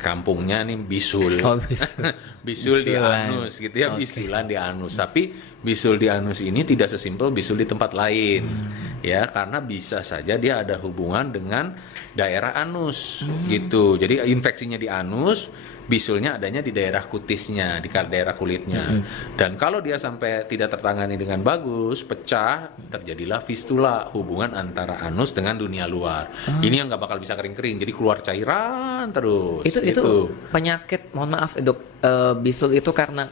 kampungnya nih bisul. Oh, bisul. Bisul di Bisulan. anus gitu ya, Oke. bisulan di anus. Tapi bisul di anus ini tidak sesimpel bisul di tempat lain. Ya, karena bisa saja dia ada hubungan dengan daerah anus gitu. Jadi infeksinya di anus, bisulnya adanya di daerah kutisnya, di daerah kulitnya. Dan kalau dia sampai tidak tertangani dengan bagus, pecah, terjadilah fistula, hubungan antara anus dengan dunia luar. Ini yang nggak bakal bisa kering-kering, jadi keluar cairan terus. Itu penyakit, mohon maaf dok, bisul itu karena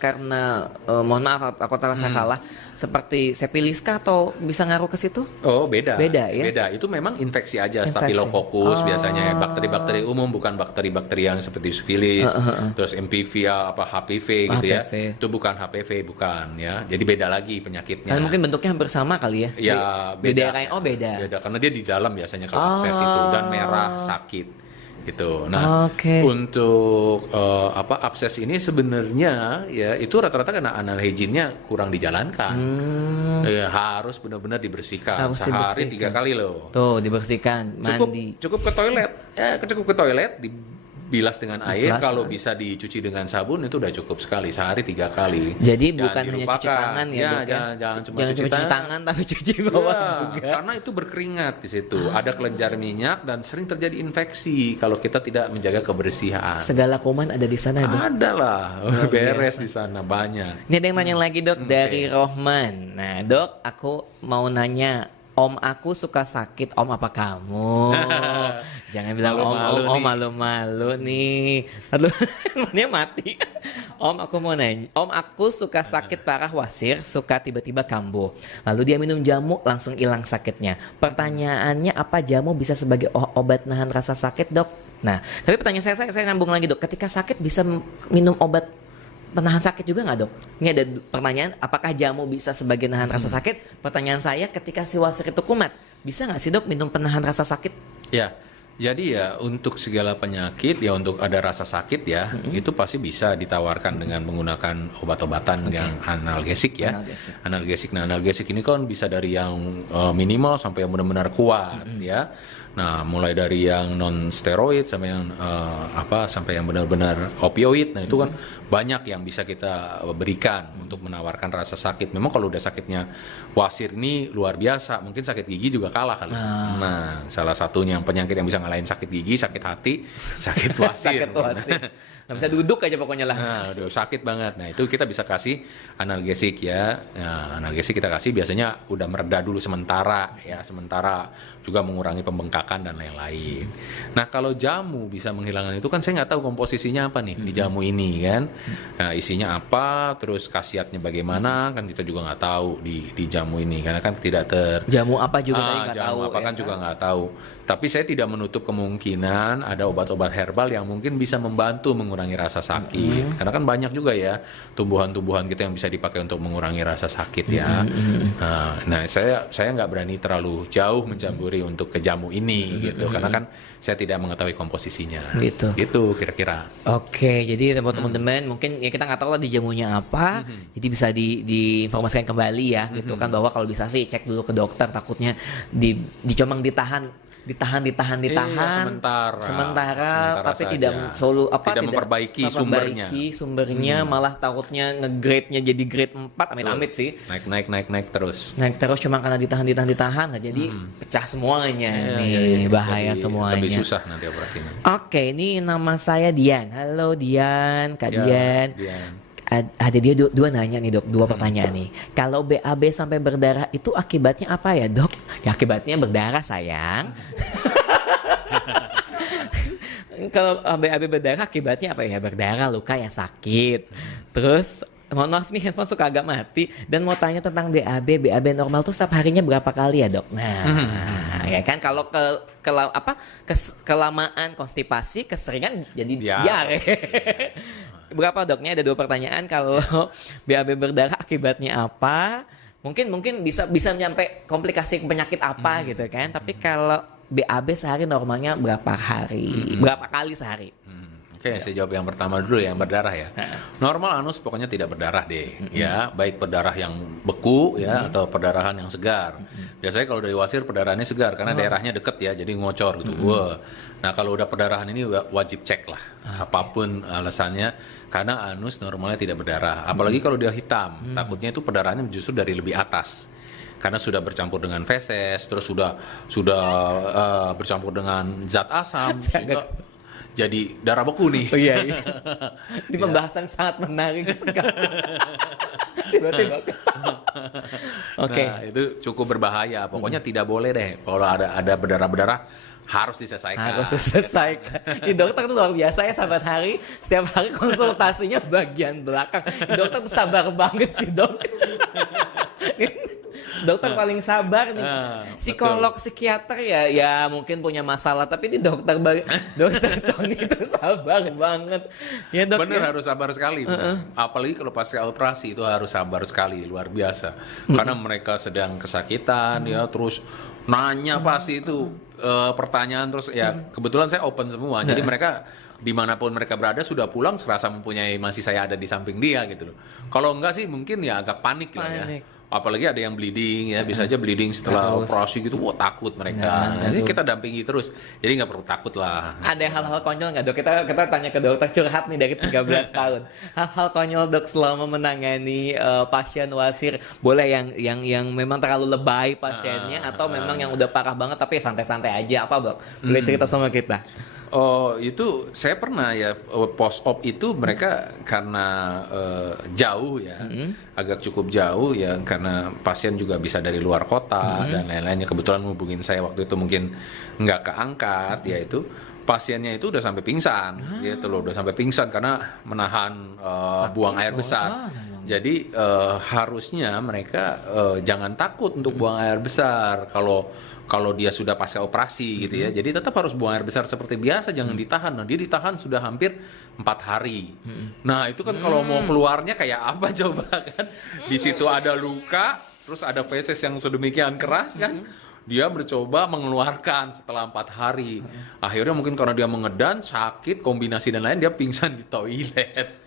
mohon maaf aku tahu saya salah, seperti sepiliska atau bisa ngaruh ke situ? Oh, beda. Beda, ya? Beda. Itu memang infeksi aja, Infeksi. Staphylococcus Oh. biasanya ya, bakteri-bakteri umum, bukan bakteri-bakteri yang seperti sifilis, terus MPV apa HPV gitu ya. HPV. Itu bukan HPV, bukan ya. Jadi beda lagi penyakitnya. Karena mungkin bentuknya hampir sama kali ya? Ya, Di beda. daerah yang, beda. Beda karena dia di dalam biasanya kalau abses itu, dan merah sakit gitu. Nah, Oke. untuk abses ini sebenarnya ya itu rata-rata karena anal hygiene-nya kurang dijalankan. Ya, harus benar-benar dibersihkan Harus sehari dibersihkan. 3 kali loh. Tuh dibersihkan, mandi. Cukup ke toilet. Ya, cukup ke toilet, dibilas dengan air. Dibilas, Kalau bisa dicuci dengan sabun itu udah cukup sekali, sehari 3 kali. Jadi Jangan bukan hanya cuci dilupakan. tangan ya, Dok, ya? Jangan cuma Jangan cuci cuma cuci tangan tapi cuci bawah Ya, juga. karena itu berkeringat di situ. Ada kelenjar minyak dan sering terjadi infeksi kalau kita tidak menjaga kebersihan. Segala kuman ada di sana, Dok. Ada lah, Luar beres biasa. di sana banyak. Ini ada yang nanya lagi, Dok, dari Rohman. Nah, Dok, aku mau nanya, Om aku suka sakit. Om apa kamu? Jangan bilang Malu-malu om nih. malu-malu nih. Aduh, dia mati. Om aku mau nanya, Om aku suka sakit parah wasir, suka tiba-tiba kambuh. Lalu dia minum jamu langsung hilang sakitnya. Pertanyaannya apa jamu bisa sebagai obat nahan rasa sakit, Dok? Nah, tapi pertanyaan saya nyambung lagi, Dok. Ketika sakit bisa minum obat penahan sakit juga nggak, Dok? Ini ada pertanyaan, apakah jamu bisa sebagai nahan rasa sakit? Pertanyaan saya, ketika si wasir itu kumat, bisa nggak sih, Dok, minum penahan rasa sakit? Ya, jadi ya untuk segala penyakit ya untuk ada rasa sakit ya itu pasti bisa ditawarkan dengan menggunakan obat-obatan yang analgesik ya. Analgesik. Nah, analgesik ini kan bisa dari yang minimal sampai yang benar-benar kuat ya. Nah, mulai dari yang non steroid sampai yang sampai yang benar-benar opioid. Nah, itu kan banyak yang bisa kita berikan untuk menawarkan rasa sakit. Memang kalau udah sakitnya wasir ini luar biasa, mungkin sakit gigi juga kalah kali. Nah, salah satunya yang penyakit yang bisa ngalahin sakit gigi, sakit hati, sakit wasir. Sakit wasir. Nggak bisa duduk aja pokoknya lah. Nah, udah sakit banget. Nah, itu kita bisa kasih analgesik ya. Nah, analgesik kita kasih biasanya udah mereda dulu sementara ya, sementara juga mengurangi pembengkakan dan lain-lain. Nah, kalau jamu bisa menghilangkan itu kan saya nggak tahu komposisinya apa nih di jamu ini kan. Nah, isinya apa, terus khasiatnya bagaimana kan kita juga nggak tahu di jamu ini karena kan tidak Jamu apa juga tadi nggak jamu tahu. apa ya kan juga nggak tahu. Tapi saya tidak menutup kemungkinan ada obat-obat herbal yang mungkin bisa membantu mengurangi rasa sakit. Karena kan banyak juga ya tumbuhan-tumbuhan kita yang bisa dipakai untuk mengurangi rasa sakit ya. Nah, saya nggak berani terlalu jauh mencampuri untuk ke jamu ini gitu. Karena kan saya tidak mengetahui komposisinya. Gitu. Gitu kira-kira. Oke, jadi buat teman-teman mungkin ya kita nggak tahu lah di jamunya apa, jadi bisa diinformasikan kembali ya, gitu kan, bahwa kalau bisa sih cek dulu ke dokter, takutnya dicomang ditahan, sementara tapi saja. tidak tidak memperbaiki sumbernya, malah takutnya nge-grade-nya jadi grade 4, amit-amit sih. Naik terus. Naik terus cuma karena ditahan nggak jadi pecah semuanya bahaya Jadi semuanya. lebih susah nanti operasinya. Oke, ini nama saya Dian. Halo Dian, Kak Ya, Dian. Dian. Ada dia dua nanya nih dok, dua pertanyaan nih. Kalau BAB sampai berdarah itu akibatnya apa ya dok? Ya akibatnya berdarah sayang. Kalau BAB berdarah akibatnya apa ya? Berdarah, luka ya sakit. Terus mohon maaf nih handphone suka agak mati, dan mau tanya tentang BAB normal tuh setiap harinya berapa kali ya dok? Nah, ya kan kalau kelamaan konstipasi, keseringan jadi diare. Berapa doknya? Ada dua pertanyaan. Kalau BAB berdarah akibatnya apa? Mungkin bisa nyampe komplikasi penyakit apa gitu kan? Tapi kalau BAB sehari normalnya berapa kali sehari? Oke, saya jawab yang pertama dulu, yang berdarah ya. Normal anus pokoknya tidak berdarah deh, ya, baik berdarah yang beku ya atau perdarahan yang segar. Biasanya kalau dari wasir perdarahannya segar karena daerahnya deket ya, jadi ngocor gitu. Wah. Nah, kalau udah perdarahan ini wajib cek lah, apapun alasannya, karena anus normalnya tidak berdarah. Apalagi kalau dia hitam, takutnya itu perdarahannya justru dari lebih atas. Karena sudah bercampur dengan feses, terus sudah bercampur dengan zat asam, sehingga jadi darah beku nih. Oh iya. Ini pembahasan sangat menarik sekali. Tiba-tiba. Oke. Nah, itu cukup berbahaya. Pokoknya tidak boleh deh kalau ada berdarah-berdarah, harus diselesaikan. Ini dokter tuh luar biasa ya, sahabat hari. Setiap hari konsultasinya bagian belakang. Dokter tuh sabar banget sih dok. Dokter paling sabar nih. Psikolog, psikiater ya mungkin punya masalah, tapi ini dokter Tony itu sabar banget. Ya dok. Bener, harus sabar sekali. Apalagi kalau pasca operasi itu harus sabar sekali, luar biasa. Karena mereka sedang kesakitan ya, terus nanya pasti itu pertanyaan terus ya. Kebetulan saya open semua, jadi mereka dimanapun mereka berada sudah pulang serasa mempunyai masih saya ada di samping dia gitu loh. Kalau enggak sih mungkin ya agak panik lah ya. Apalagi ada yang bleeding ya, bisa aja bleeding setelah operasi gitu, wah takut mereka. Jadi kita dampingi terus, jadi nggak perlu takut lah. Ada hal-hal konyol nggak dok? Kita tanya ke dokter curhat nih dari 13 tahun. Hal-hal konyol dok selama menangani pasien wasir, boleh yang memang terlalu lebay pasiennya, atau memang yang udah parah banget tapi santai-santai aja, apa dok? Boleh cerita sama kita? Oh, itu saya pernah ya, post op itu mereka karena jauh ya, agak cukup jauh ya, karena pasien juga bisa dari luar kota dan lain-lainnya. Kebetulan hubungin saya waktu itu mungkin nggak keangkat, ya itu pasiennya itu udah sampai pingsan, gitu loh, udah sampai pingsan karena menahan buang air besar. Jadi harusnya mereka jangan takut untuk buang air besar kalau dia sudah pasca operasi gitu ya. Jadi tetap harus buang air besar seperti biasa, jangan ditahan. Nah, dia ditahan sudah hampir 4 hari. Nah, itu kan kalau mau keluarnya kayak apa coba kan? Di situ ada luka, terus ada feses yang sedemikian keras kan? Dia mencoba mengeluarkan setelah 4 hari. Akhirnya mungkin karena dia mengedan, sakit, kombinasi dan lain, dia pingsan di toilet.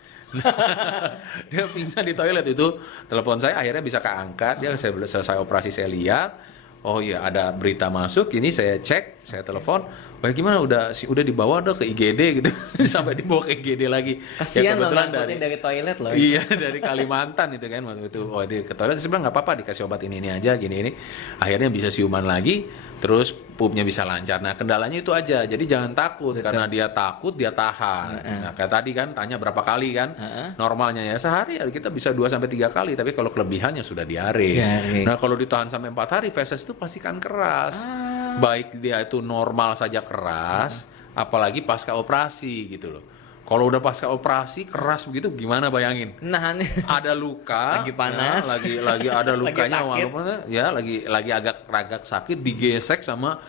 Dia pingsan di toilet. Itu telepon saya, akhirnya bisa keangkat. Dia selesai operasi, saya lihat. Oh iya, ada berita masuk, ini saya cek, saya telepon, wah gimana udah dibawa ke IGD gitu. Sampai dibawa ke IGD lagi. Kasian ya, loh dari toilet loh. Iya, dari Kalimantan itu kan waktu itu. Oh, dia ke toilet, saya bilang nggak apa-apa, dikasih obat ini aja, gini. Akhirnya bisa siuman lagi, terus pupnya bisa lancar. Nah, kendalanya itu aja. Jadi jangan takut. Betul. Karena dia takut, dia tahan. Nah, kayak tadi kan tanya berapa kali kan? Normalnya ya sehari kita bisa 2-3 kali, tapi kalau kelebihannya sudah diare. Nah, kalau ditahan sampai 4 hari, feses itu pasti kan keras. Baik dia itu normal saja keras, apalagi pasca operasi gitu loh. Kalau udah pasca operasi keras begitu gimana bayangin? Nah, ada luka, lagi panas, ya, lagi ada lukanya, walaupun ya lagi agak sakit, digesek sama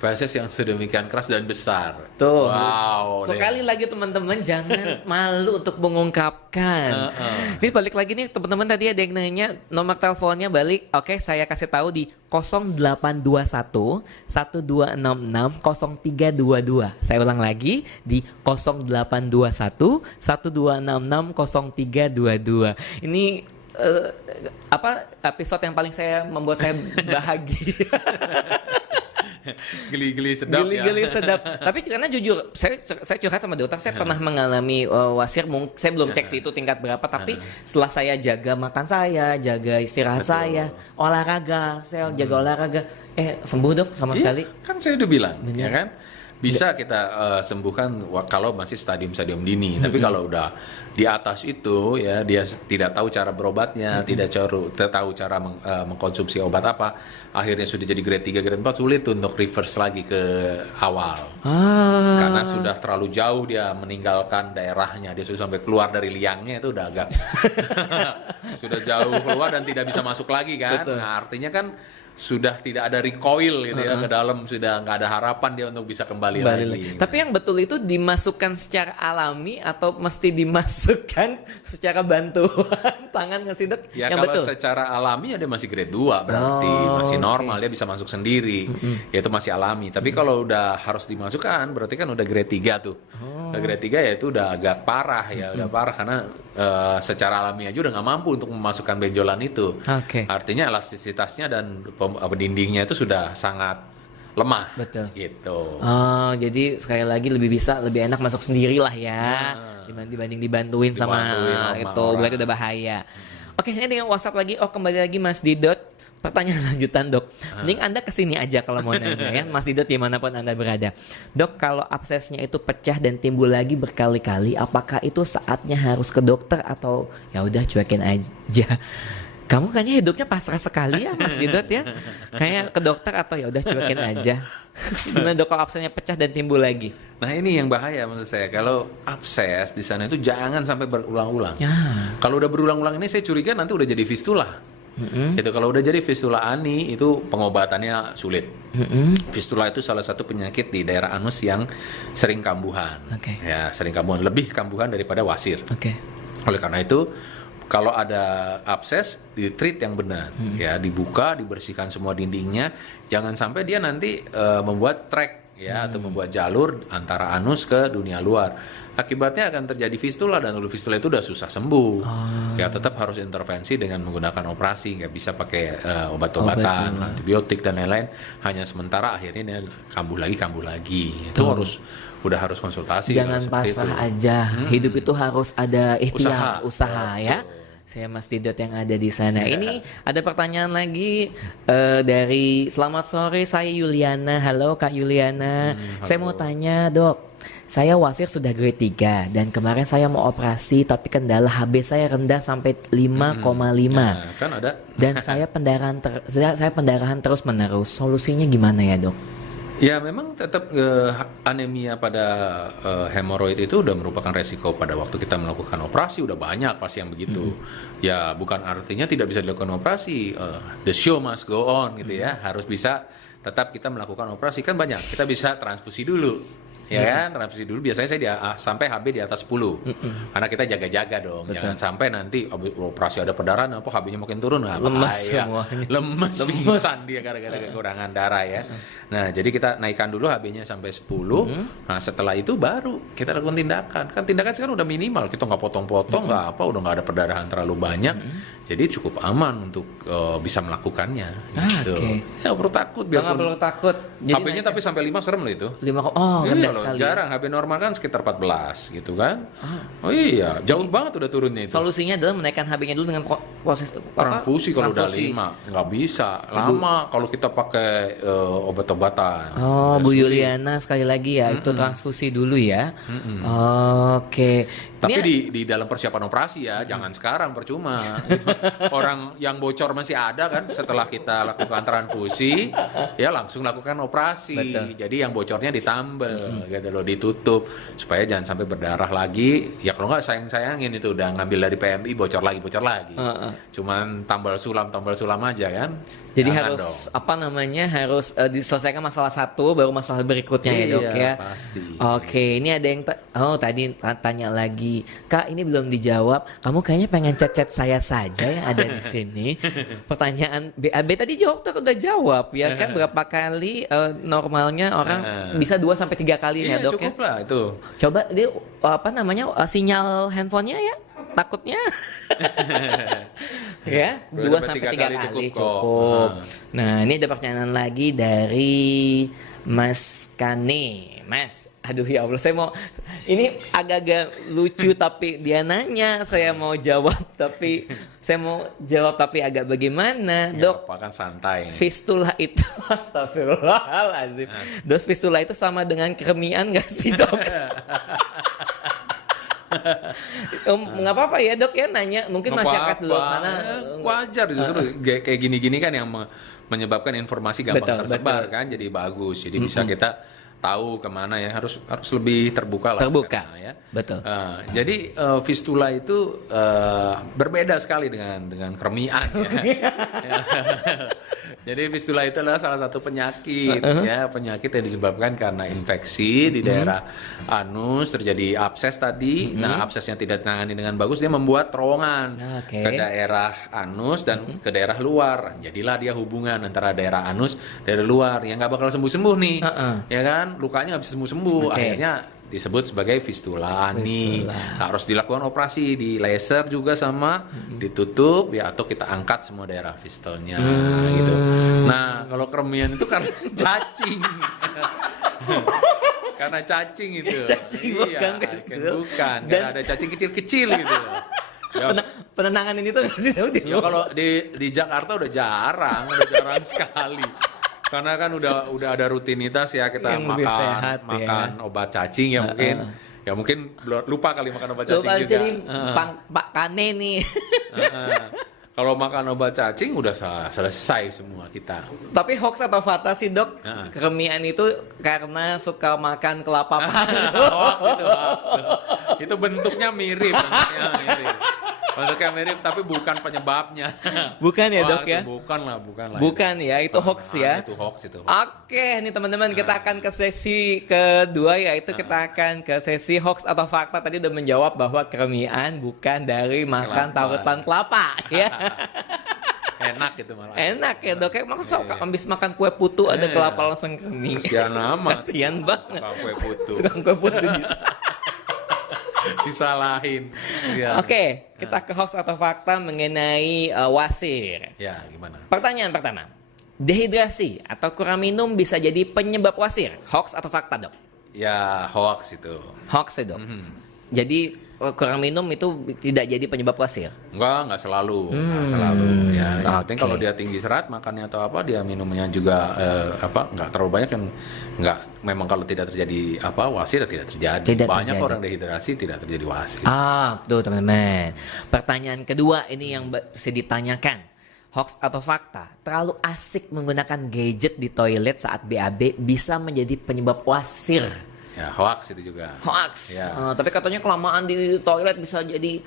Feses yang sedemikian keras dan besar. Tuh. Wow. Sekali lagi teman-teman jangan malu untuk mengungkapkan. Ini balik lagi nih teman-teman, tadi ada yang nanya nomor teleponnya balik. Oke, saya kasih tahu di 0821 1266 0322. Saya ulang lagi di 0821 1266 0322. Ini episode yang paling membuat saya bahagia. Geli-geli sedap Geli-geli ya. sedap. Tapi karena jujur, saya curhat sama dokter, saya pernah mengalami wasir. Saya belum cek sih itu tingkat berapa, tapi setelah saya jaga makan saya, jaga istirahat saya, olahraga, saya jaga olahraga, sembuh dok sama sekali. Kan saya udah bilang, Bener. ya kan? Bisa kita sembuhkan kalau masih stadium-stadium dini. Tapi kalau udah di atas itu ya dia tidak tahu cara berobatnya, tidak tahu cara mengkonsumsi obat apa, akhirnya sudah jadi grade 3, grade 4 sulit untuk reverse lagi ke awal. Karena sudah terlalu jauh dia meninggalkan daerahnya, dia sudah sampai keluar dari liangnya itu udah agak sudah jauh keluar dan tidak bisa masuk lagi kan. Betul. Nah, artinya kan sudah tidak ada recoil gitu ya ke dalam, sudah nggak ada harapan dia untuk bisa kembali lagi. Tapi yang betul itu dimasukkan secara alami atau mesti dimasukkan secara bantuan tangan nggak sih dok? Ya Yang kalau betul. secara alami ya dia masih grade 2 berarti masih normal, dia bisa masuk sendiri. Ya itu masih alami. Tapi kalau udah harus dimasukkan berarti kan udah grade 3 tuh. Udah grade 3 ya itu udah agak parah ya, udah parah karena secara alami aja udah nggak mampu untuk memasukkan benjolan itu. Oke. Artinya elastisitasnya dan dindingnya itu sudah sangat lemah. Betul. Gitu. Oh, jadi sekali lagi lebih enak masuk sendiri lah ya, dibanding dibantuin sama itu, orang. berarti udah bahaya. Oke, ini dengan WhatsApp lagi. Kembali lagi Mas Didot. Pertanyaan lanjutan dok. Mending Anda kesini aja kalau mau nanya ya, Mas Didot dimanapun Anda berada. Dok, kalau absesnya itu pecah dan timbul lagi berkali-kali, apakah itu saatnya harus ke dokter atau ya udah cuekin aja? Kamu kayaknya hidupnya pasrah sekali ya Mas Didot ya. Kayak ke dokter atau ya udah cuekin aja. Gimana dok kalau absesnya pecah dan timbul lagi? Nah ini yang bahaya menurut saya. Kalau abses di sana itu jangan sampai berulang-ulang. Ya. Kalau udah berulang-ulang ini saya curiga nanti udah jadi fistula. Itu kalau udah jadi fistula ani itu pengobatannya sulit. Fistula itu salah satu penyakit di daerah anus yang sering kambuhan. Oke. Ya sering kambuhan, lebih kambuhan daripada wasir. Oke. Oleh karena itu kalau ada abses, di-treat yang benar, ya dibuka, dibersihkan semua dindingnya, jangan sampai dia nanti membuat track ya atau membuat jalur antara anus ke dunia luar. Akibatnya akan terjadi fistula dan kalau fistula itu udah susah sembuh. Ya tetap harus intervensi dengan menggunakan operasi, nggak bisa pakai obat-obatan, antibiotik dan lain-lain. Hanya sementara akhirnya dia kambuh lagi. Itu udah harus konsultasi. Jangan pasrah aja. Hidup itu harus ada ikhtiar, usaha ya. Saya Mas Didot yang ada di sana. Ini ada pertanyaan lagi dari selamat sore, saya Yuliana. Halo Kak Yuliana. Saya mau tanya dok, saya wasir sudah grade 3 dan kemarin saya mau operasi tapi kendala HB saya rendah sampai 5,5. Nah, kan ada. Dan saya pendarahan terus menerus. Solusinya gimana ya dok? Ya memang tetap anemia pada hemoroid itu udah merupakan resiko pada waktu kita melakukan operasi, udah banyak pasien yang begitu. Ya bukan artinya tidak bisa dilakukan operasi, the show must go on gitu ya, harus bisa tetap kita melakukan operasi. Kan banyak, kita bisa transfusi dulu. Ya kan, transfusi dulu biasanya saya sampai HB di atas 10. Karena kita jaga-jaga dong. Betul. Jangan sampai nanti operasi ada perdarahan apa HB-nya makin turun. Nah, Lemes bahaya. semuanya. Lemes pingsan dia gara-gara kekurangan darah ya. Nah, jadi kita naikkan dulu HB-nya sampai 10. Nah, setelah itu baru kita lakukan tindakan. Kan tindakan sekarang udah minimal, kita nggak potong-potong, nggak apa, udah nggak ada perdarahan terlalu banyak. Jadi cukup aman untuk bisa melakukannya. Gitu. Oke. Ya perlu takut Nggak perlu takut. HB-nya tapi sampai 5 serem loh itu. 5, Iya rendah loh, sekali. jarang HB normal kan sekitar 14 gitu kan. Oh iya, jauh banget udah turunnya itu. Solusinya adalah menaikkan HB-nya dulu dengan proses Transfusi kalau udah transfusi. 5 nggak bisa. Lama kalau kita pakai obat-obatan. Oh, Bu Yuliana sekali lagi ya, itu transfusi dulu ya. Oke. Tapi Ini- di dalam persiapan operasi ya, jangan sekarang percuma. Gitu. Orang yang bocor masih ada kan setelah kita lakukan transfusi, ya langsung lakukan operasi. Betul. Jadi yang bocornya ditambal, gitu loh, ditutup supaya jangan sampai berdarah lagi. Ya kalau nggak sayang-sayangin itu udah ngambil dari PMI bocor lagi. Cuman tambal sulam aja kan. Jadi Jangan harus dong. apa namanya harus diselesaikan masalah satu baru masalah berikutnya ya dok Iya, ya. pasti. Oke, ini ada yang tadi tanya lagi, Kak ini belum dijawab. Kamu kayaknya pengen chat saya saja yang ada di sini. Pertanyaan BAB tadi dokter udah jawab ya kan berapa kali normalnya orang bisa 2 sampai 3 kali ya Iya, dok ya. cukup lah itu. Coba dia apa namanya sinyal handphonenya ya takutnya ya 2 2 sampai 3 kali kali cukup kok. cukup. Nah, ini ada pertanyaan lagi dari Mas Kane. Mas, aduh ya Allah, saya mau ini agak-agak lucu tapi dia nanya, saya mau jawab tapi agak bagaimana, Nggak Dok? apa kan santai. Fistula itu astagfirullahalazim. Dos fistula itu sama dengan keremian gak sih, Dok? Nggak apa-apa ya dok ya nanya mungkin Nggak masyarakat di luar apa-apa. sana Wajar justru kayak gini-gini kan yang menyebabkan informasi gampang Betul, tersebar betul. kan, jadi bagus, jadi bisa kita tahu kemana ya, harus lebih terbuka lah Terbuka. sekarang, ya. Betul. Jadi fistula itu berbeda sekali dengan keremian ya. Jadi fistula itu adalah salah satu penyakit ya, penyakit yang disebabkan karena infeksi di daerah anus, terjadi abses tadi. Nah, absesnya tidak ditangani dengan bagus, dia membuat terowongan Oke. ke daerah anus dan ke daerah luar. Jadilah dia hubungan antara daerah anus daerah luar yang nggak bakal sembuh-sembuh nih. Ya kan? Lukanya nggak bisa sembuh-sembuh. Oke. Akhirnya disebut sebagai fistula nih. Nah, harus dilakukan operasi di laser juga sama ditutup ya, atau kita angkat semua daerah fistulnya gitu. Nah, kalau keremian itu karena cacing. Karena cacing itu. Cacing bukan fistul. Bukan. Dan- Karena ada cacing kecil-kecil gitu. Ya, penenangan ini tuh nggak sih Dok? ya kalau di Jakarta udah jarang sekali. Karena kan udah ada rutinitas ya, kita Yang lebih sehat, makan obat cacing ya, mungkin lupa kali makan obat Tuh cacing kan juga. jadi Pak Kane nih. Kalau makan obat cacing udah selesai semua kita. Tapi hoax atau fakta sih dok? Keremian itu karena suka makan kelapa parut. Hoax. Itu bentuknya mirip. Bentuknya mirip tapi bukan penyebabnya. Bukan ya dok Hoax, ya? Bukan lah. Bukan ya, itu hoax ya. Itu hoax itu. Oke, nih teman-teman kita akan ke sesi kedua, yaitu kita akan ke sesi hoax atau fakta. Tadi udah menjawab bahwa keremian bukan dari makan Kelapa. tarutan kelapa ya. Enak itu malah. Enak ya dok, kayak habis makan kue putu ada kelapa langsung kering. Kasihan amat. Kasihan banget. Tukang kue putu. Tukang kue putu bisa. Disalahin. Ya. Oke, kita ke hoax atau fakta mengenai wasir. Ya, gimana? Pertanyaan pertama. Dehidrasi atau kurang minum bisa jadi penyebab wasir. Hoax atau fakta, Dok? Ya, hoax itu. Hoax ya, Dok. Jadi kurang minum itu tidak jadi penyebab wasir. Enggak selalu. Enggak selalu. Ya, yang penting oke. kalau dia tinggi serat makannya atau apa, dia minumnya juga enggak terlalu banyak, yang enggak, memang kalau tidak terjadi wasir ya tidak terjadi. Tidak Banyak terjadi. orang dehidrasi tidak terjadi wasir. Tuh teman-teman. Pertanyaan kedua ini yang bisa ditanyakan. Hoax atau fakta? Terlalu asik menggunakan gadget di toilet saat BAB bisa menjadi penyebab wasir. Ya, hoax itu juga. Hoax. Ya. Tapi katanya kelamaan di toilet bisa jadi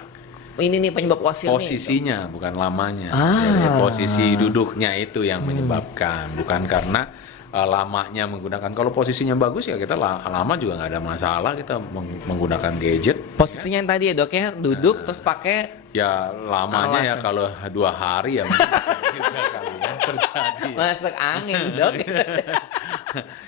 ini nih penyebab wasir nih. Posisinya bukan lamanya. Ah. Jadi, posisi duduknya itu yang menyebabkan, bukan karena lamanya menggunakan. Kalau posisinya bagus ya kita lama juga nggak ada masalah kita menggunakan gadget. Posisinya yang tadi ya dok ya, duduk terus pakai Ya lamanya ya Alasan. kalau 2 hari ya mungkin bisa juga kali ya terjadi. masuk angin dok.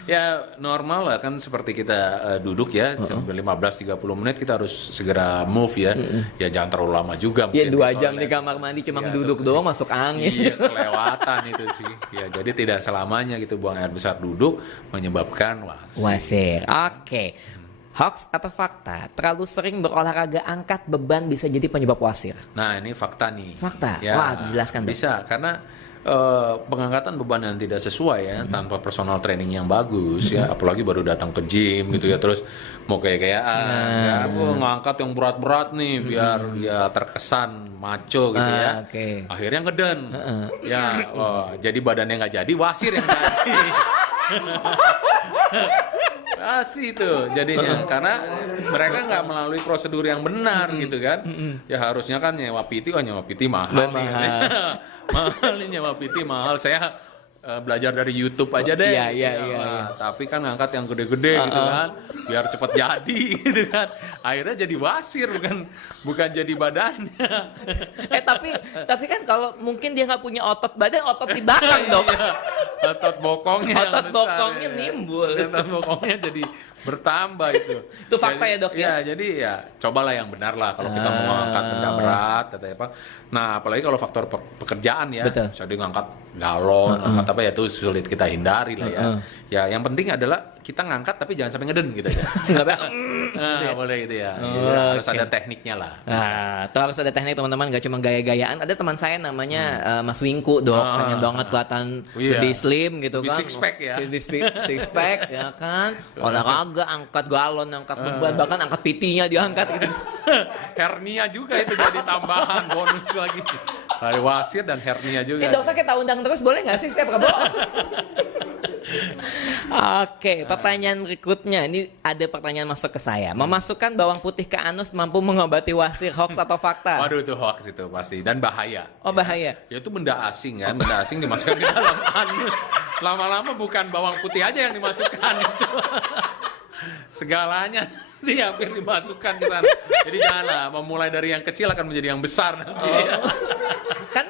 Ya normal lah kan, seperti kita duduk ya sampai 15-30 menit kita harus segera move ya. Ya jangan terlalu lama juga. Ya mungkin 2 jam toilet. di kamar mandi cuma Iya, duduk tuh. doang masuk angin. Iya, kelewatan itu sih. Ya, jadi tidak selamanya gitu buang air besar duduk menyebabkan wasir. Wasir. Oke. Hoax atau fakta? Terlalu sering berolahraga angkat beban bisa jadi penyebab wasir. Nah, ini fakta nih. Fakta? Ya, Wah, dijelaskan, Dok. Bisa karena pengangkatan beban yang tidak sesuai ya, tanpa personal training yang bagus ya, apalagi baru datang ke gym gitu ya, terus mau gaya-gayaan, gue ngangkat yang berat-berat nih biar ya terkesan maco gitu ya. Akhirnya ngeden, ya jadi badannya nggak jadi, wasir yang jadi. Pasti itu jadinya karena mereka nggak melalui prosedur yang benar gitu kan. Ya harusnya kan nyewa PT, nyewa PT mahal nih. Mahal nih nyewa PT mahal. Saya belajar dari YouTube aja deh. Iya. Tapi kan ngangkat yang gede-gede gitu kan, biar cepet jadi gitu kan. Akhirnya jadi wasir bukan jadi badannya. Tapi kan kalau mungkin dia nggak punya otot badan, otot di belakang dong. Otot bokongnya nimbul. Otot bokongnya jadi bertambah itu. Itu fakta ya, Dok ya. Jadi ya cobalah yang benar lah kalau kita mau angkat benda berat atau apa. Nah, apalagi kalau faktor pekerjaan ya. Misalnya dia ngangkat galon, angkat apa ya, itu sulit kita hindari lah ya. Ya yang penting adalah kita ngangkat tapi jangan sampai ngeden gitu ya. Nggak boleh gitu ya. Harus ada tekniknya lah. Nah, itu harus ada teknik teman-teman, nggak cuma gaya-gayaan. Ada teman saya namanya Mas Wingku, Dok. Pengen banget kelihatan lebih slim gitu kan. Six pack ya. Six pack ya kan. Olahraga, angkat galon, angkat beban, bahkan angkat PT-nya diangkat gitu. Hernia juga itu jadi tambahan bonus lagi. Hari wasir dan hernia juga. Ini dokter kita undang terus boleh nggak sih setiap Rabu? Oke, pertanyaan berikutnya. Ini ada pertanyaan masuk ke saya. Memasukkan bawang putih ke anus mampu mengobati wasir, hoax atau fakta? Waduh, itu hoax itu pasti dan bahaya. Oh, bahaya. Ya itu benda asing kan, benda asing dimasukkan ke dalam anus. Lama-lama bukan bawang putih aja yang dimasukkan itu. Segalanya hampir dimasukkan ke sana. Jadi janganlah memulai dari yang kecil akan menjadi yang besar nanti. Kan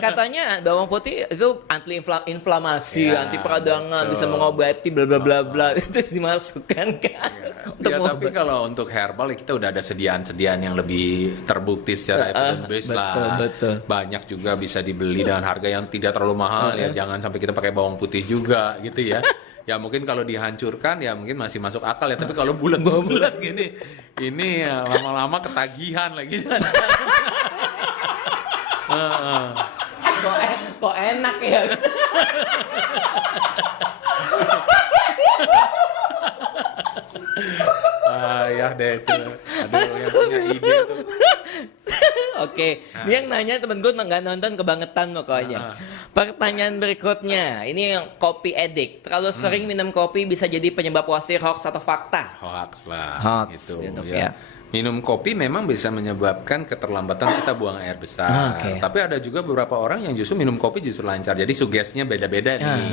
katanya bawang putih itu anti inflamasi, anti peradangan, bisa mengobati bla bla bla bla. Itu dimasukkan kan. Tapi kalau untuk herbal kita udah ada sediaan-sediaan yang lebih terbukti secara evidence based lah. Betul. Banyak juga bisa dibeli dengan harga yang tidak terlalu mahal ya. Jangan sampai kita pakai bawang putih juga gitu ya. Ya mungkin kalau dihancurkan ya mungkin masih masuk akal ya, tapi kalau bulat-bulat gini, ini ya, lama-lama ketagihan lagi. Kok enak ya? Ya deh itu. Aduh, yang punya ide tuh. Oke, ini yang nanya temen gue nggak nonton kebangetan pokoknya. Pertanyaan berikutnya, ini yang kopi edik. Terlalu sering minum kopi bisa jadi penyebab wasir, hoax atau fakta? Hoax lah. Hoax, gitu ya. Minum kopi memang bisa menyebabkan keterlambatan kita buang air besar. Tapi ada juga beberapa orang yang justru minum kopi justru lancar. Jadi sugestinya beda-beda nih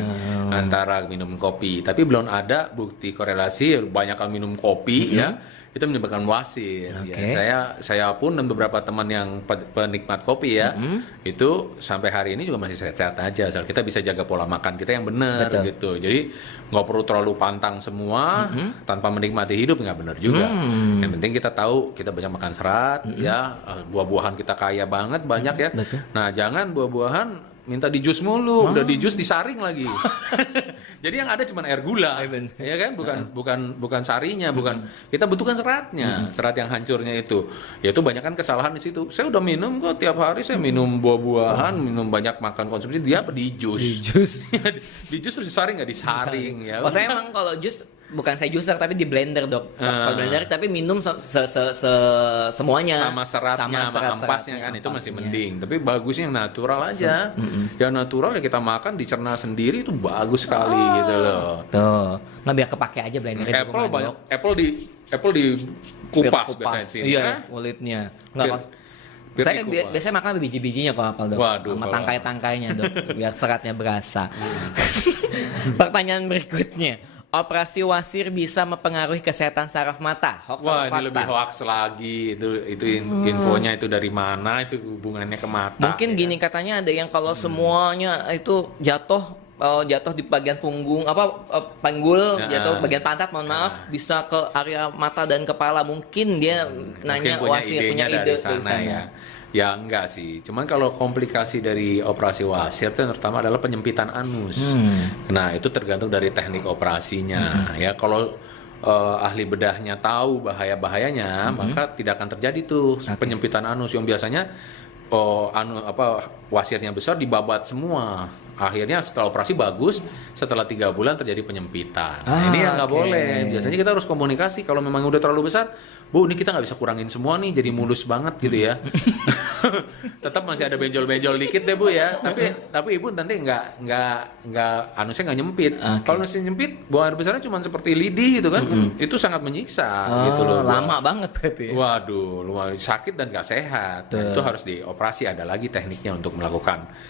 antara minum kopi. Tapi belum ada bukti korelasi banyak kalau minum kopi ya itu menyebabkan wasir. Ya, saya pun dan beberapa teman yang penikmat kopi ya itu sampai hari ini juga masih sehat-sehat aja. Asal kita bisa jaga pola makan kita yang benar gitu. Jadi nggak perlu terlalu pantang semua tanpa menikmati hidup, nggak benar juga. Yang penting kita tahu kita banyak makan serat ya, buah-buahan kita kaya banget banyak ya. Nah jangan buah-buahan minta di jus mulu, udah di jus disaring lagi. Jadi yang ada cuma air gula, ya kan? Bukan sarinya, bukan. Kita butuhkan seratnya, serat yang hancurnya itu. Ya itu banyak kan kesalahan di situ. Saya udah minum kok tiap hari, saya minum buah-buahan, minum banyak makan konsumsi. Dia apa di jus? Di jus terus disaring nggak disaring ya. Oh saya emang kalau jus bukan saya juicer tapi di blender, Dok. Kalau blender tapi minum semuanya sama seratnya sama ampasnya kan itu masih mending. Tapi bagusnya yang natural aja. Yang natural ya kita makan dicerna sendiri itu bagus sekali gitu loh. Tuh. Nggak biar kepake aja blender di Apple rumah, banyak. Dok. Apple di kupas biasanya sih. Iya, kulitnya. Saya biasanya makan biji-bijinya kalau apel, Dok. Waduh, sama tangkai-tangkainya, Dok, biar seratnya berasa. Pertanyaan berikutnya. Operasi wasir bisa mempengaruhi kesehatan saraf mata. Hoax atau fakta? Ini lebih hoax lagi. Itu infonya itu dari mana? Itu hubungannya ke mata. Mungkin gini katanya ada yang kalau semuanya itu jatuh di bagian punggung panggul, jatuh bagian pantat, mohon maaf, bisa ke area mata dan kepala. Mungkin dia nanya wasir punya ide dari sana. Ya enggak sih, cuman kalau komplikasi dari operasi wasir itu yang pertama adalah penyempitan anus. Nah itu tergantung dari teknik operasinya. Ya kalau ahli bedahnya tahu bahayanya, maka tidak akan terjadi tuh penyempitan anus yang biasanya wasirnya besar dibabat semua. Akhirnya setelah operasi bagus, setelah 3 bulan terjadi penyempitan. Nah, ini yang nggak boleh. Biasanya kita harus komunikasi kalau memang udah terlalu besar, Bu, ini kita nggak bisa kurangin semua nih, jadi mulus banget gitu ya. Tetap masih ada benjol-benjol dikit deh Bu ya. Tapi Ibu nanti nggak anusnya nggak nyempit. Kalau anusnya nyempit, buang air besarnya cuma seperti lidi gitu kan, itu sangat menyiksa gitu loh. Lama banget berarti. Waduh, lumayan sakit dan nggak sehat. Nah, itu harus dioperasi. Ada lagi tekniknya untuk melakukan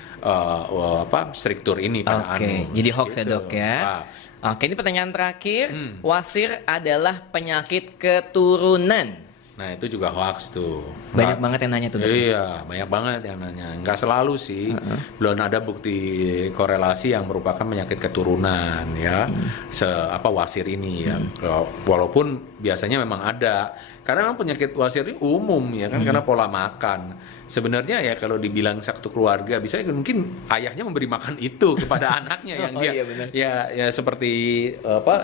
struktur ini pada anus. Jadi hoax ya gitu. Dok ya. Hoax. Oke, ini pertanyaan terakhir. Wasir adalah penyakit keturunan. Nah, itu juga hoax tuh. Banyak banget yang nanya tuh Dok. Iya, banyak banget yang nanya. Nggak selalu sih. Belum ada bukti korelasi yang merupakan penyakit keturunan ya. Wasir ini ya. Walaupun biasanya memang ada. Karena memang penyakit wasir ini umum ya kan, karena pola makan. Sebenarnya ya kalau dibilang satu keluarga bisa mungkin ayahnya memberi makan itu kepada anaknya yang dia iya benar. ya seperti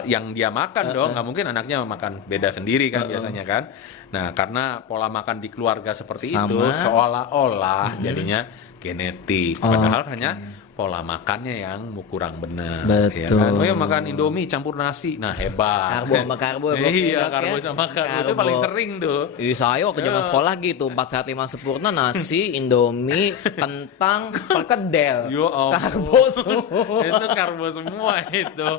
yang dia makan dong. Nggak mungkin anaknya makan beda sendiri kan biasanya kan. Nah, karena pola makan di keluarga seperti itu seolah-olah jadinya genetik. Padahal hanya pola makannya yang kurang benar. Betul. Ya kan? Oh ya, makan Indomie campur nasi. Nah, hebat. Karbo sama karbo. Iya, karbo sama karbo. Itu paling sering tuh. Saya waktu zaman sekolah gitu, 4 sehat 5 sempurna, nasi, Indomie, kentang, perkedel. Yo, Karbo semua. Itu karbo semua itu.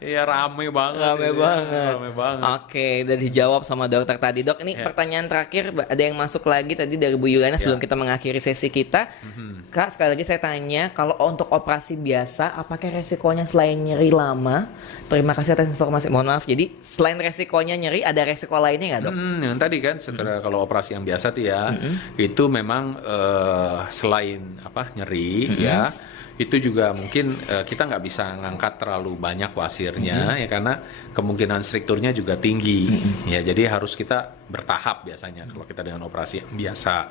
Iya, rame banget. Rame banget. Oke, udah dijawab sama dokter tadi. Dok, ini pertanyaan terakhir, ada yang masuk lagi tadi dari Bu Yuliana sebelum kita mengakhiri sesi kita. Kak, sekali lagi saya tanya, kalau untuk operasi biasa, apakah resikonya selain nyeri lama? Terima kasih atas informasi. Mohon maaf, jadi selain resikonya nyeri, ada resiko lainnya nggak Dok? Yang tadi kan, setelah kalau operasi yang biasa tuh ya, itu memang selain nyeri ya, itu juga mungkin kita nggak bisa ngangkat terlalu banyak wasirnya ya, karena kemungkinan strukturnya juga tinggi ya, jadi harus kita bertahap biasanya kalau kita dengan operasi yang biasa.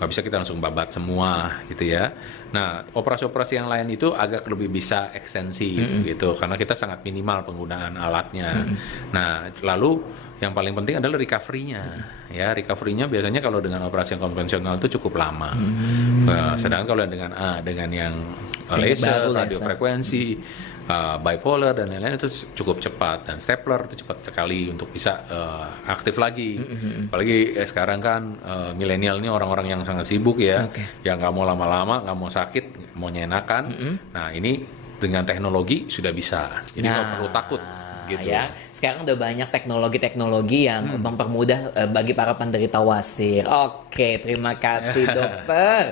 Nggak bisa kita langsung babat semua gitu ya. Nah, operasi-operasi yang lain itu agak lebih bisa ekstensif gitu, karena kita sangat minimal penggunaan alatnya. Nah, lalu yang paling penting adalah recovery-nya. Ya, recovery-nya biasanya kalau dengan operasi yang konvensional itu cukup lama. Sedangkan kalau dengan yang laser, radiofrekuensi, bipolar dan lain-lain itu cukup cepat, dan stapler itu cepat sekali untuk bisa aktif lagi. Apalagi sekarang kan milenial ini orang-orang yang sangat sibuk ya, yang nggak mau lama-lama, nggak mau sakit, mau nyenakan. Nah, ini dengan teknologi sudah bisa, jadi nggak perlu takut. Gitu. Ya, sekarang udah banyak teknologi yang mempermudah bagi para penderita wasir. Oke, terima kasih dokter.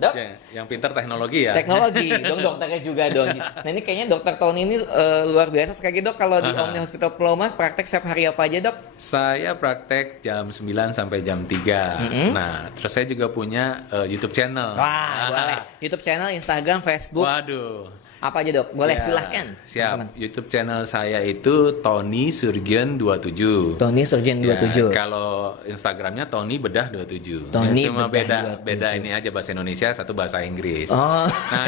Dok, yang pintar teknologi ya. Teknologi, dong dokternya juga dong. Nah, ini kayaknya dokter Tony ini luar biasa sekali dok. Kalau di Omni Hospital Pulau Mas praktek setiap hari apa aja dok? Saya praktek jam 9 sampai jam 3. Nah, terus saya juga punya YouTube channel. Wah, boleh. YouTube channel, Instagram, Facebook. Waduh. Apa aja dok? Boleh silahkan. Siap. Teman-teman. YouTube channel saya itu Tony Surgeon 27. Tony Surgeon 27. Kalau Instagramnya Tony Bedah 27. Tony cuma Bedah 27. beda ini aja bahasa Indonesia, satu bahasa Inggris. Oh. Nah,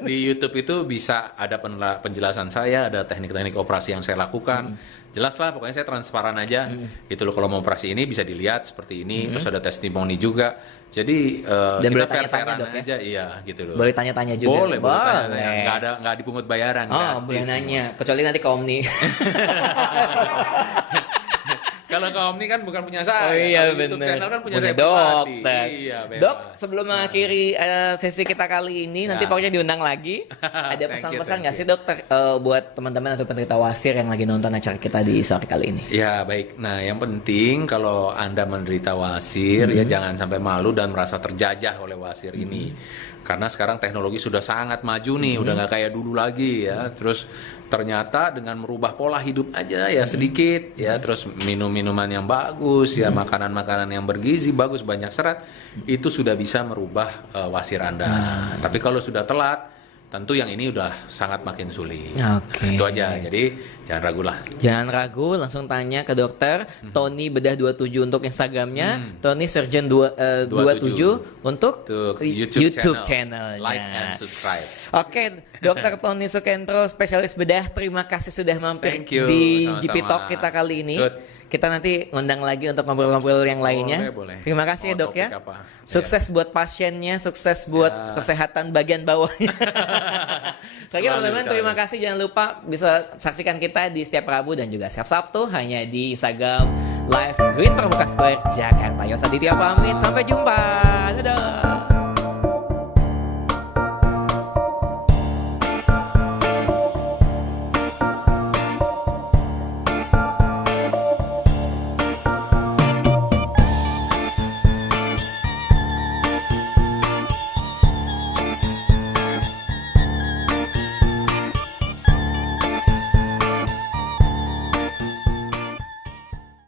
di YouTube itu bisa ada penjelasan saya, ada teknik-teknik operasi yang saya lakukan. Jelas lah, pokoknya saya transparan aja. Itu loh, kalau mau operasi ini bisa dilihat seperti ini, terus ada testimoni juga. Jadi dan kita boleh tanya-tanya fair-fairan dok ya? aja, iya gitu loh. Boleh tanya-tanya juga. Boleh tanya. Nggak dipungut bayaran. Boleh nanya. Kecuali nanti ke Omni. Kalau ke Omni kan bukan punya saya. Oh iya benar. YouTube channel kan punya saya dokter. Iya, Dok, sebelum mengakhiri sesi kita kali ini, nanti pokoknya diundang lagi. Ada pesan-pesan nggak sih dokter buat teman-teman atau penderita wasir yang lagi nonton acara kita di sore kali ini? Ya baik. Nah, yang penting kalau Anda menderita wasir ya jangan sampai malu dan merasa terjajah oleh wasir ini. Karena sekarang teknologi sudah sangat maju nih, udah nggak kayak dulu lagi ya. Terus ternyata dengan merubah pola hidup aja ya sedikit ya, terus minuman yang bagus ya, makanan-makanan yang bergizi bagus, banyak serat, itu sudah bisa merubah wasir Anda. Tapi kalau sudah telat, tentu yang ini udah sangat makin sulit. Oke. Itu aja. Jadi jangan ragu lah. Jangan ragu, langsung tanya ke dokter. Tony Bedah 27 untuk Instagramnya, Tony Surgeon 27 untuk YouTube channel. Like and subscribe. Oke, Dokter Tony Sukendro, spesialis bedah. Terima kasih sudah mampir Thank you. di Sama-sama. GP Talk kita kali ini. Good. kita nanti ngundang lagi untuk ngobrol-ngobrol yang lainnya. Boleh. Terima kasih Mau Dok ya. topik apa? Sukses buat pasiennya, sukses buat kesehatan bagian bawahnya. Sekali lagi teman-teman, terima kasih. Jangan lupa bisa saksikan kita di setiap Rabu dan juga setiap Sabtu hanya di Instagram Live Green Pramuka Square Jakarta. Yos Aditya pamit, sampai jumpa. Dadah.